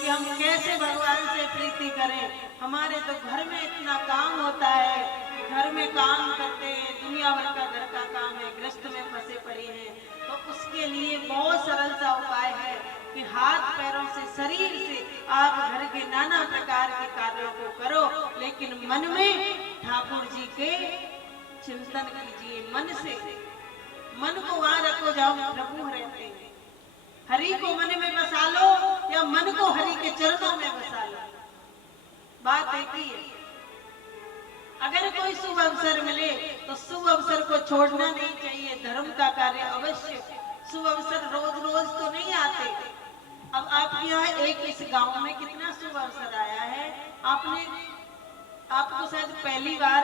कि हम कैसे भगवान से प्रीति करें, हम हमारे तो घर में इतना काम होता है, घर में काम करते हैं, दुनिया भर का घर का काम है, गृहस्थ में फंसे पड़े हैं, तो उसके लिए बहुत सरल सा उपाय है कि हाथ पैरों से, शरीर से आप घर के नाना प्रकार के कार्यों को करो, लेकिन मन में ठाकुर जी के चिंतन कीजिए। मन से, मन को वहां रखो जहां प्रभु रहते हैं। हरि को मन में बसा लो या मन को हरि के चरणों में बसा लो, बात एक ही है। अगर कोई शुभ अवसर मिले तो शुभ अवसर को छोड़ना नहीं चाहिए। धर्म का कार्य अवश्य, शुभ अवसर रोज रोज तो नहीं आते। अब आपके यहाँ एक इस गांव में कितना शुभ अवसर आया है। आपको शायद पहली बार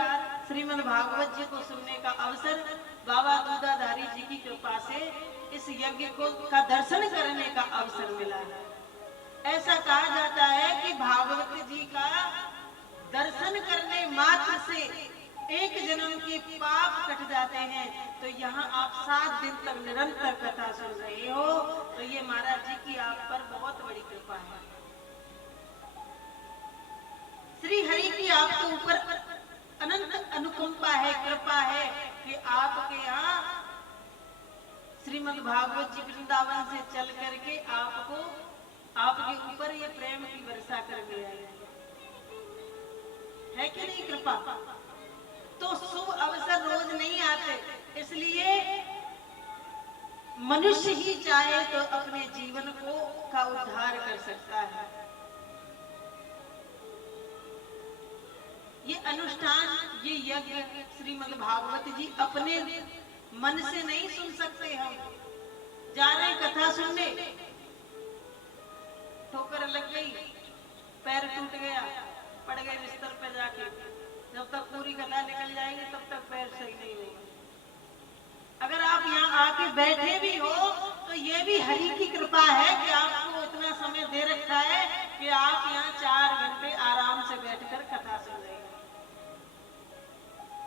श्रीमद् भागवत जी को सुनने का अवसर बाबा दूधाधारी जी की कृपा से इस यज्ञ को का दर्शन करने का अवसर मिला है। ऐसा कहा जाता है कि भागवत जी का दर्शन करने मात्र से एक जन्म के पाप कट जाते हैं। तो यहाँ आप 7 दिन तक निरंतर कथा सुन रहे हो, तो ये महाराज जी की आप पर बहुत बड़ी कृपा है। श्री हरि की आपके ऊपर अनंत अनुकंपा है, कृपा है कि आपके यहाँ श्रीमद् भागवत जी वृंदावन से चल करके आपके ऊपर ये प्रेम की वर्षा कर गया है कि नहीं कृपा। तो शुभ अवसर रोज नहीं आते, इसलिए मनुष्य ही चाहे तो अपने जीवन का उद्धार कर सकता है। ये अनुष्ठान, ये यज्ञ श्रीमद् भागवत जी अपने मन से नहीं सुन सकते। हम जा रहे कथा सुनने, ठोकर लग गई, पैर टूट गया, पड़ गए बिस्तर पर जाके। जब तक पूरी कथा निकल जाएगी तब तक पैर सही नहीं होगा। अगर आप यहाँ आके बैठे भी हो तो ये भी हरि की कृपा है कि आपको इतना समय दे रखा है कि आप यहाँ 4 घंटे आराम से बैठकर कथा सुन रहे हैं।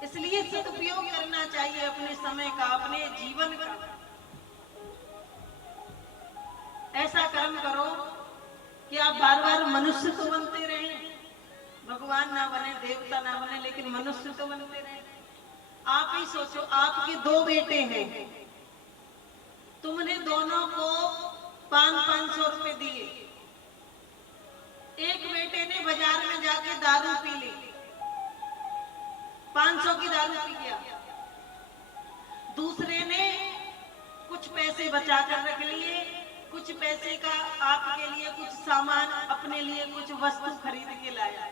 इसलिए सदुपयोग करना चाहिए अपने समय का, अपने जीवन का। ऐसा कर्म करो कि आप बार बार मनुष्य तो बनते रहें, भगवान ना बने, देवता ना बने, लेकिन मनुष्य तो बनते रहें। आप ही सोचो, आपके 2 बेटे हैं, तुमने दोनों को 500 रुपए दिए। एक बेटे ने बाजार में जाके दारू पी ली, 500 की दारू पी गया। दूसरे ने कुछ पैसे बचा कर रख लिए, कुछ पैसे का आपके लिए कुछ सामान, अपने लिए कुछ वस्तु खरीद के लाया।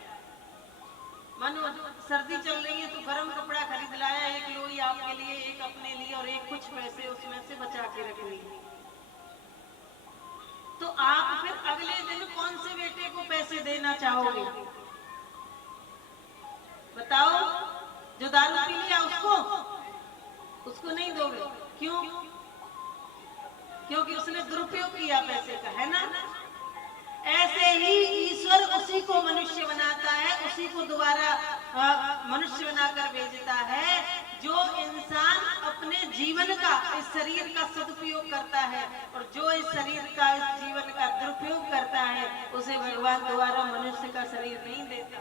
मानो सर्दी चल रही है तो गर्म कपड़ा खरीद लाया, एक लोई आपके लिए, एक अपने लिए, और एक कुछ पैसे उसमें से बचा के रख लिए। तो आप फिर अगले दिन कौन से बेटे को पैसे देना चाहोगे? बताओ। जो दारू पी लिया उसको नहीं दोगे। क्यों? क्योंकि उसने दुरुपयोग किया पैसे का, है ना। ऐसे ही ईश्वर उसी को मनुष्य बनाता है, उसी को दोबारा मनुष्य बनाकर भेजता है जो इंसान अपने जीवन का, इस शरीर का सदुपयोग करता है, और जो इस शरीर का, इस जीवन का दुरुपयोग करता है, उसे भगवान दोबारा मनुष्य का शरीर नहीं देता।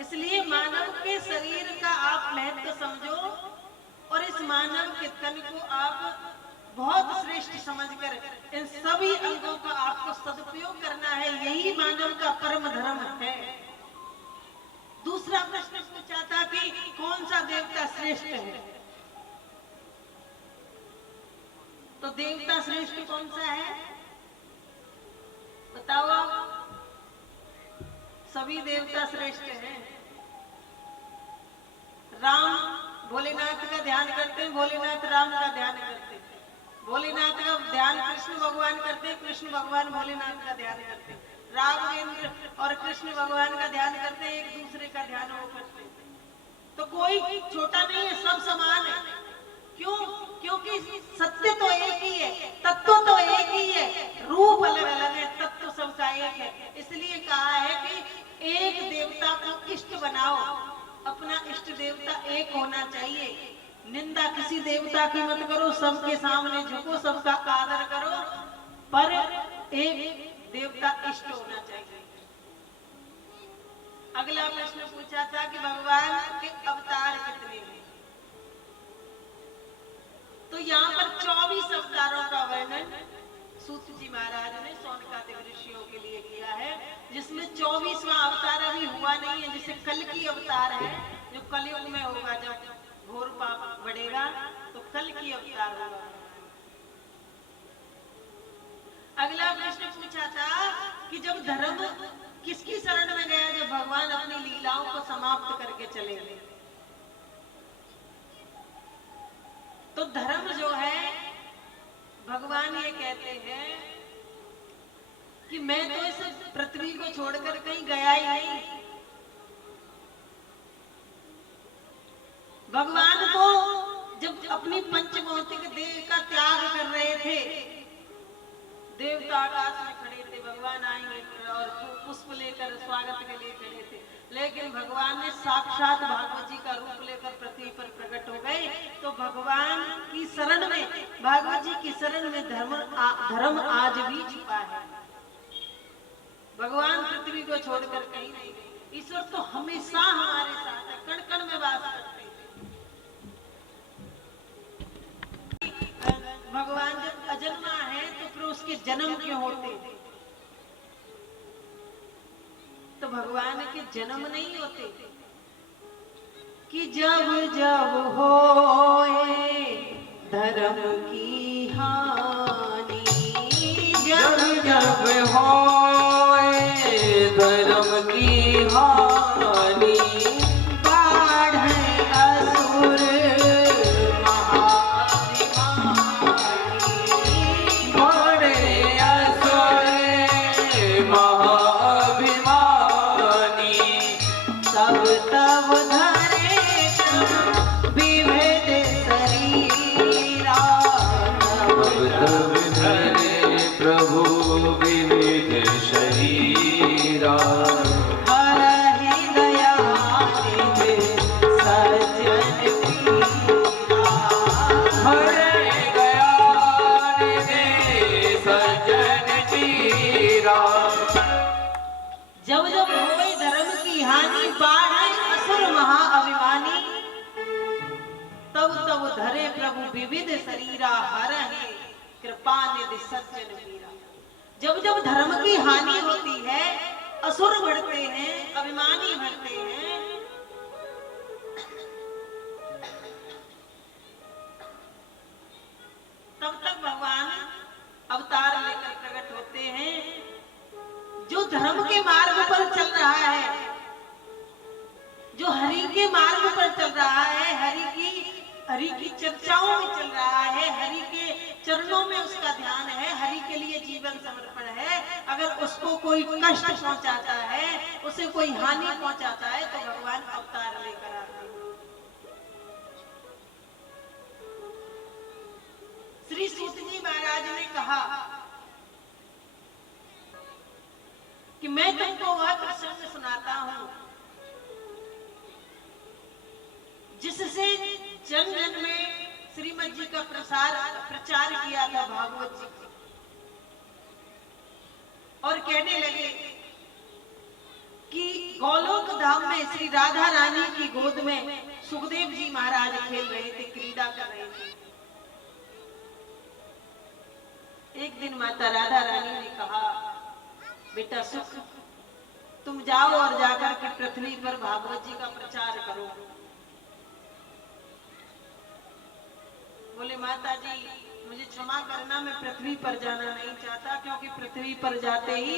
इसलिए मानव के शरीर का आप महत्व समझो, और इस मानव के तन को आप बहुत श्रेष्ठ समझकर इन सभी अंगों का आपको सदुपयोग करना है। यही मानव का परम धर्म है। दूसरा प्रश्न पूछा था कि कौन सा देवता श्रेष्ठ है, तो देवता श्रेष्ठ कौन सा है बताओ आप। सभी देवता श्रेष्ठ हैं। राम भोलेनाथ का ध्यान करते हैं, भोलेनाथ राम का ध्यान करते हैं। भोलेनाथ का ध्यान कृष्ण भगवान करते हैं, कृष्ण भगवान भोलेनाथ का ध्यान करते हैं। राघवेंद्र और कृष्ण भगवान का ध्यान करते हैं, एक दूसरे का ध्यान वो करते हैं। तो कोई छोटा नहीं है, सब समान है। क्यों? क्योंकि सत्य तो एक ही है, तत्व तो एक ही है, रूप अलग अलग है, तत्व सबका एक है। इसलिए कहा है कि एक देवता को इष्ट बनाओ, अपना इष्ट देवता एक होना चाहिए। निंदा किसी देवता की मत करो, सबके सामने झुको, सबका आदर करो, पर एक देवता इष्ट होना चाहिए। अगला प्रश्न पूछा था कि भगवान के अवतार कितने हैं। तो यहाँ पर 24 अवतारों का वर्णन सूत जी महाराज ने शौनकादिक ऋषियों के लिए किया है, जिसमें 24वां अवतार अभी हुआ नहीं है। जैसे कल की अवतार है जो कलयुग में होगा, जब घोर पाप बढ़ेगा तो कल की अवतार होगा। अगला प्रश्न पूछा था कि जब धर्म किसकी शरण में गया, जब भगवान अपनी लीलाओं को समाप्त करके चले गए। तो धर्म जो है, भगवान ये कहते हैं कि मैं तो इस पृथ्वी को छोड़कर कहीं गया ही नहीं। भगवान को जब अपनी पंचभौतिक देह का त्याग कर रहे थे, देवता आकाश में खड़े थे, भगवान आएंगे और पुष्प लेकर स्वागत के लिए खड़े थे, लेकिन भगवान ने साक्षात भागवत जी का रूप लेकर पृथ्वी पर प्रकट हो गए। तो भगवान की शरण में, भागवत जी की शरण में धर्म आज भी छुपा है। भगवान पृथ्वी को छोड़कर कहीं नहीं गए। ईश्वर तो हमेशा हमारे साथ है, कण कण में वास करते हैं। भगवान जब अजन्मा है तो फिर उसके जन्म क्यों होते हैं? तो भगवान के जन्म नहीं होते कि जब जब होए धर्म की हानि, जब जब होए धर्म की हानि, बाढ़े असुर बड़े असुर महाभिमानी, सब तब धरे विभेद शरीरा, तब धरे प्रभु विविध शरीरा, हरहि दया निधि सज्जन पीरा, हरे गया निधि सज्जन चीरा। जब जब होए धर्म की हानि, बाढ़े असुर महाअभिमानी, तब तब धरे प्रभु विविध शरीरा, हरहि कृपा निधि सज्जन पीरा। जब जब धर्म की हानि होती है, असुर बढ़ते हैं, अभिमानी बढ़ते हैं, तब तक भगवान अवतार लेकर प्रकट होते हैं। जो धर्म के मार्ग पर चल रहा है, जो हरि के मार्ग पर चल रहा है, हरि की चर्चाओं में चल रहा है, हरि के चरणों में उसका ध्यान है, हरि के लिए जीवन समर्पण है, अगर उसको कोई कष्ट पहुंचाता है, उसे कोई हानि पहुंचाता है, तो भगवान अवतार लेकर आते हैं। श्री सूत जी महाराज ने कहा कि मैं तुमको वह प्रसंग सुनाता हूं जिससे जन जन में श्रीमद जी का प्रचार किया था भागवत जी, और कहने लगे कि गोलोक धाम में श्री राधा रानी की गोद में सुखदेव जी महाराज खेल रहे थे, क्रीड़ा कर रहे थे। एक दिन माता राधा रानी ने कहा, बेटा सुख, तुम जाओ और जाकर के पृथ्वी पर भागवत जी का प्रचार करो। बोले माता जी मुझे क्षमा करना, मैं पृथ्वी पर जाना नहीं चाहता, क्योंकि पृथ्वी पर जाते ही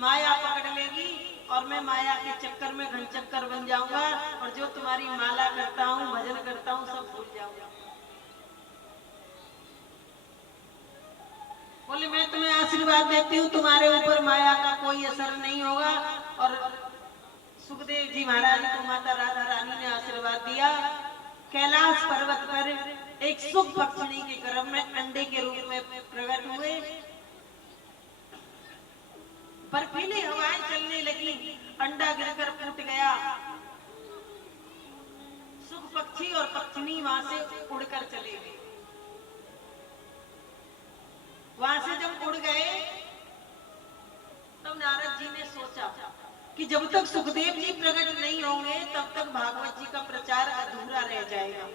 माया पकड़ लेगी और मैं माया के चक्कर में घन चक्कर बन जाऊंगा, और जो तुम्हारी माला करता हूँ, भजन करता हूँ, सब भूल जाऊंगा। बोले मैं तुम्हें आशीर्वाद देती हूँ, तुम्हारे ऊपर माया का कोई असर नहीं होगा। और सुखदेव जी महाराज को माता राधा रानी ने आशीर्वाद दिया। कैलाश पर्वत पर एक सुख पक्षिणी के गर्भ में अंडे के रूप में प्रकट हुए। बर्फीली हवाएं चलने लगी, अंडा गिरकर फूट गया। सुख पक्षी और पक्षिणी वहां से उड़कर चले गए। वहां से जब उड़ गए तब नारद जी ने सोचा कि जब तक सुखदेव जी प्रकट नहीं होंगे तब तक भागवत जी का प्रचार अधूरा रह जाएगा।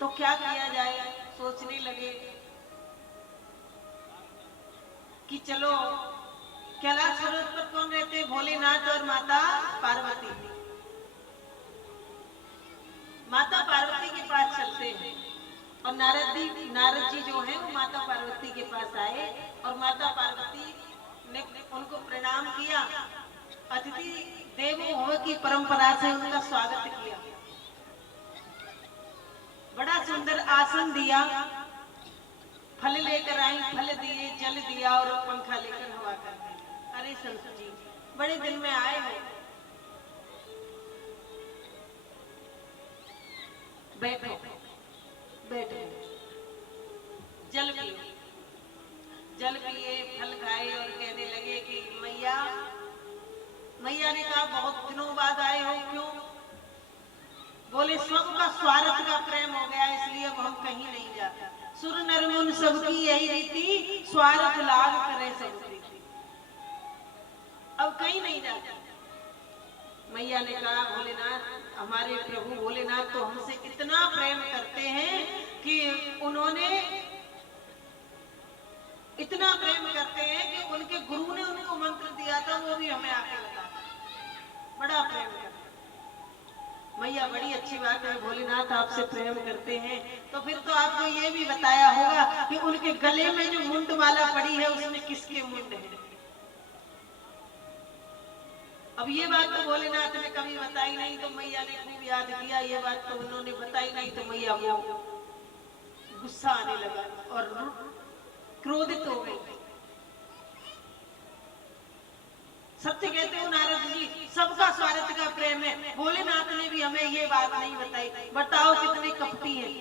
तो क्या किया जाए, सोचने लगे कि चलो कैलाश पर्वत पर कौन रहते हैं, भोलेनाथ और माता पार्वती। माता पार्वती के पास चलते हैं और नारद जी जो है वो माता पार्वती के पास आए और माता पार्वती ने उनको प्रणाम किया। अतिथि देवो भव की परंपरा से उनका स्वागत किया, बड़ा सुंदर आसन दिया, फल लेकर आई, फल दिए, जल दिया और पंखा लेकर हवा कर दी। अरे संत जी बड़े दिन में आए हो, बैठो बैठो, जल पियो। जल पिए, फल खाए और कहने लगे कि मैया, मैया ने कहा बहुत दिनों बाद आए हो, क्यों? बोले सबका स्वार्थ का प्रेम हो गया इसलिए अब हम कहीं नहीं जाते। सुर नर मुन सबकी यही रीति, स्वार्थ लाग करे सब प्रीति, अब कहीं नहीं जाते। मैया ने कहा भोलेनाथ, हमारे प्रभु भोलेनाथ तो हमसे इतना प्रेम करते हैं कि उन्होंने इतना प्रेम करते हैं कि उनके गुरु ने उनको मंत्र दिया था, वो भी हमें आके बता, बड़ा प्रेम करते। मैया बड़ी अच्छी बात है, भोलेनाथ आपसे प्रेम करते हैं, तो फिर तो आपको ये भी बताया होगा कि उनके गले में जो मुंड माला पड़ी है उसमें किसके मुंड है। अब ये बात तो भोलेनाथ ने कभी बताई नहीं, तो मैया ने खूब याद किया, ये बात तो उन्होंने बताई नहीं, तो मैया को गुस्सा आने लगा और क्रोधित हो गई। सत्य कहते हो नारद जी, सबका स्वार्थ का प्रेम है, भोलेनाथ ने भी हमें ये बात नहीं बताई, बताओ कितने कपटी हैं।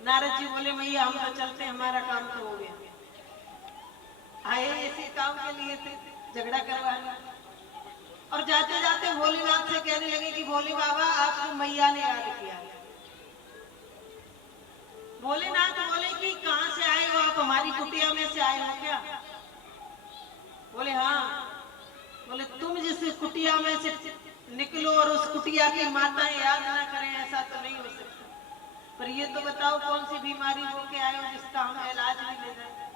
नारद जी बोले मैया हम तो चलते, हमारा काम तो हो गया, आए ऐसे काम के लिए थे, झगड़ा करवाना। और जाते जाते भोलेनाथ से कहने लगे कि भोले बाबा आपको मैया ने याद किया। भोलेनाथ बोले कि कहां से आए हो आप, हमारी कुटिया में से आए हो क्या? बोले हाँ। बोले तुम जिस कुटिया में से निकलो और उस कुटिया की माताएं याद ना करें, ऐसा तो नहीं हो सकता, पर ये तो बताओ कौन सी बीमारी होके आए हो जिसका हम इलाज भी ले जाए।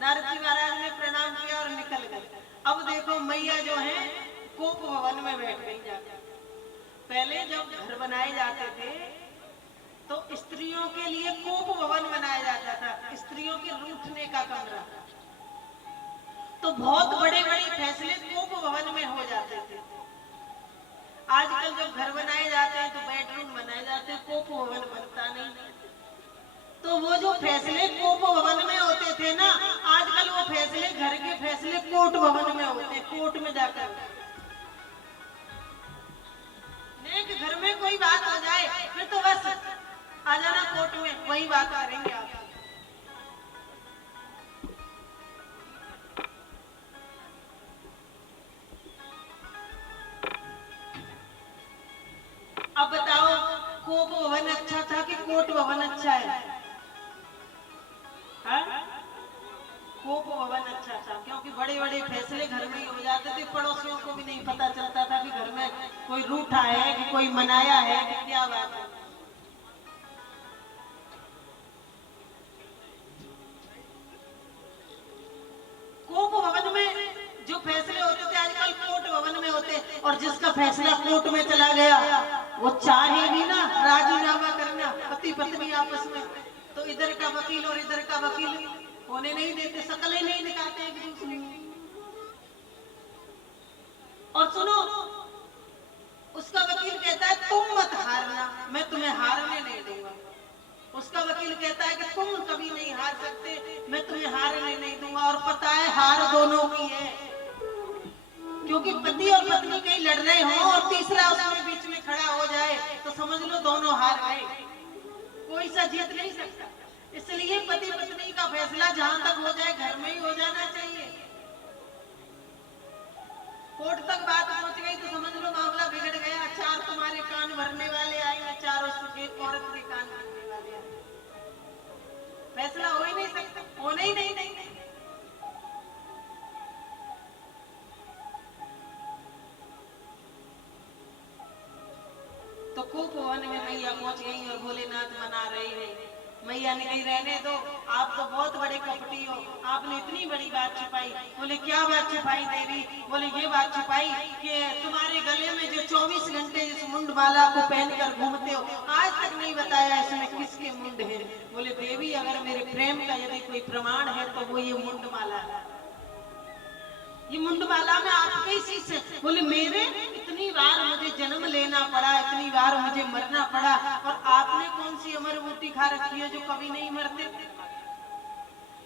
नारद जी महाराज ने प्रणाम किया और निकल गए। अब देखो मैया जो है कोप भवन में बैठ गई जाकर। पहले जब घर बनाए जाते थे तो स्त्रियों के लिए कोप भवन बनाया जाता था, स्त्रियों के रूठने का कमरा, तो बहुत बड़े बड़े फैसले कोप भवन में हो जाते थे। आजकल जब घर बनाए जाते हैं तो बेडरूम बनाए जाते हैं, कोप भवन बनता नहीं। तो वो जो फैसले कोप भवन में होते थे ना, आजकल वो फैसले, घर के फैसले कोर्ट भवन में होते हैं, कोर्ट में जाकर। नेक घर में कोई बात हो जाए फिर तो बस आ जाना कोर्ट में, वही बात करेंगे आप। अब बताओ कोप भवन अच्छा था कि कोर्ट भवन अच्छा है? कोप भवन अच्छा था, क्योंकि बड़े बड़े फैसले घर में ही हो जाते थे, पड़ोसियों को भी नहीं पता चलता था कि घर में कोई रूठा है कि कोई मनाया है कि क्या बात है। कोप भवन में जो फैसले होते थे आजकल कोर्ट भवन में होते, और जिसका फैसला कोर्ट में चला गया वो चाहे भी ना राजीनामा करना पति पत्नी आपस में, तो इधर का वकील और इधर का वकील होने नहीं देते, शकल ही नहीं दिखाते एक दूसरे की। और सुनो, उसका वकील कहता है तुम मत हारना, मैं तुम्हें हारने नहीं दूंगा। उसका वकील कहता है कि तुम कभी नहीं हार सकते, मैं तुम्हें हारने नहीं दूंगा। और पता है हार दोनों की है, क्योंकि पति और पत्नी कहीं लड़ रहे हो और तीसरा उसमें बीच में खड़ा हो जाए तो समझ लो दोनों हार गए, कोई सा जीत नहीं सकता। इसलिए पति पत्नी का फैसला जहां तक हो जाए घर में ही हो जाना चाहिए। कोर्ट तक बात पहुंच गई तो समझ लो मामला बिगड़ गया, चार तुम्हारे कान भरने वाले आए, चार एक औरत के कान भरने वाले आए, फैसला हो ही नहीं सकता, होने ही नहीं। उपवन में मैया पहुंच गई और भोलेनाथ मना रहे हैं। मैया ने कही रहने दो, आप तो बहुत बड़े कपटी हो, आपने इतनी बड़ी बात छुपाई। बोले क्या बात छुपाई देवी? बोले ये बात छुपाई कि तुम्हारे गले में जो 24 घंटे इस मुंड माला को पहनकर घूमते हो, आज तक नहीं बताया इसमें किसके मुंड है। बोले देवी अगर मेरे प्रेम का यदि कोई प्रमाण है तो वो ये मुंड माला है। ये मुंडमाला में आपके ही शीश है। बोले मेरे इतनी बार मुझे जन्म लेना पड़ा, इतनी बार मुझे मरना पड़ा, और आपने कौन सी अमर बूटी खा रखी है जो कभी नहीं मरते?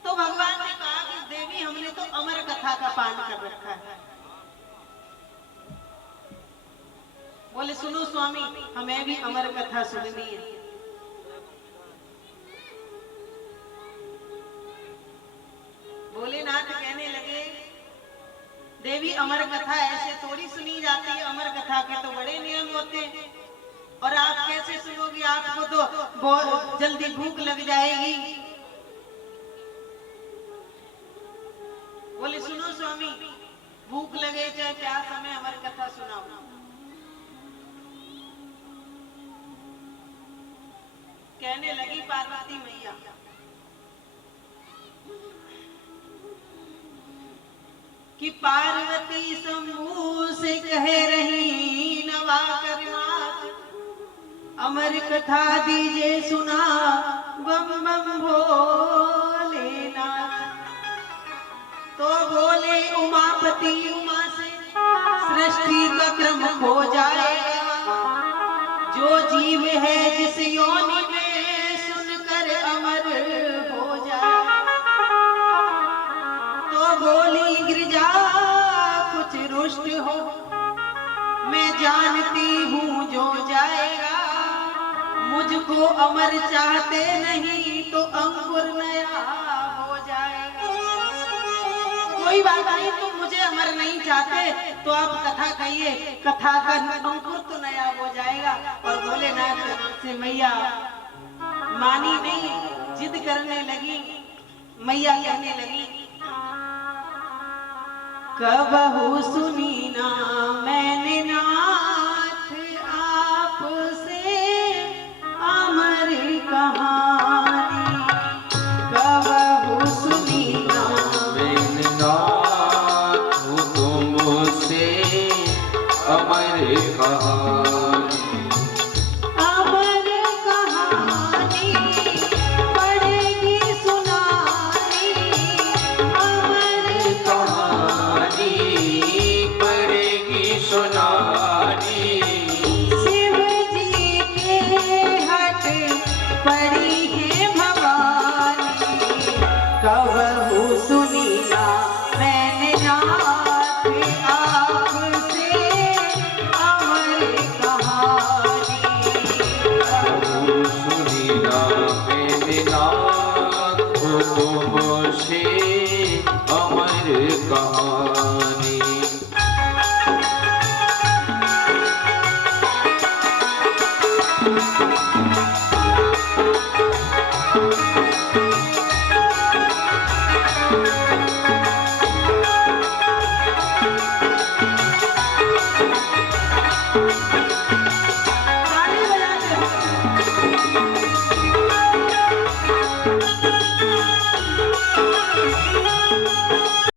तो भगवान ने कहा कि देवी हमने तो अमर कथा का पान कर रखा है। बोले सुनो स्वामी, हमें भी अमर कथा सुननी है। भोलेनाथ कहने लगे देवी अमर कथा ऐसे थोड़ी सुनी जाती है, अमर कथा के तो बड़े नियम होते हैं, और आप कैसे सुनोगी? आपको तो बहुत जल्दी भूख लग जाएगी। बोले सुनो स्वामी, भूख लगे चाहे प्यास, हमें अमर कथा सुनाओ। कहने लगी पार्वती मैया, कि पार्वती शंभू से कह रही नवा कर मात, अमर कथा दीजिए सुना बम बम भोलेनाथ। तो बोले उमापति उमा से सृष्टि का क्रम हो जाएगा, जो जीव है जिस योनि में सुनकर अमर हो जाए। तो बोली गिरिजा कुछ रुष्ट हो, मैं जानती हूँ जो जाएगा, मुझको अमर चाहते नहीं तो अंकुर नया हो जाएगा। कोई बात नहीं, तुम मुझे अमर नहीं चाहते तो आप कथा कहिए, कथा का अंकुर तो नया हो जाएगा। और भोलेनाथ से मैया मानी नहीं, जिद करने लगी। मैया कहने लगी कबहू सुनी ना मैंने नाथ आपसे अमर कहानी, कबहू सुनी ना मैंने नाथ तुमसे अमर कहानी। अमर कहानी पड़ेगी सुनानी, अमर कहानी पड़ेगी सुनानी। शिव जी के हट पड़ी है भवानी, कबहू सुनी ना मैंने नाथ आपसे अमर कहानी। सुनी ना मैंने नाथ तुमसे अमर कहानी।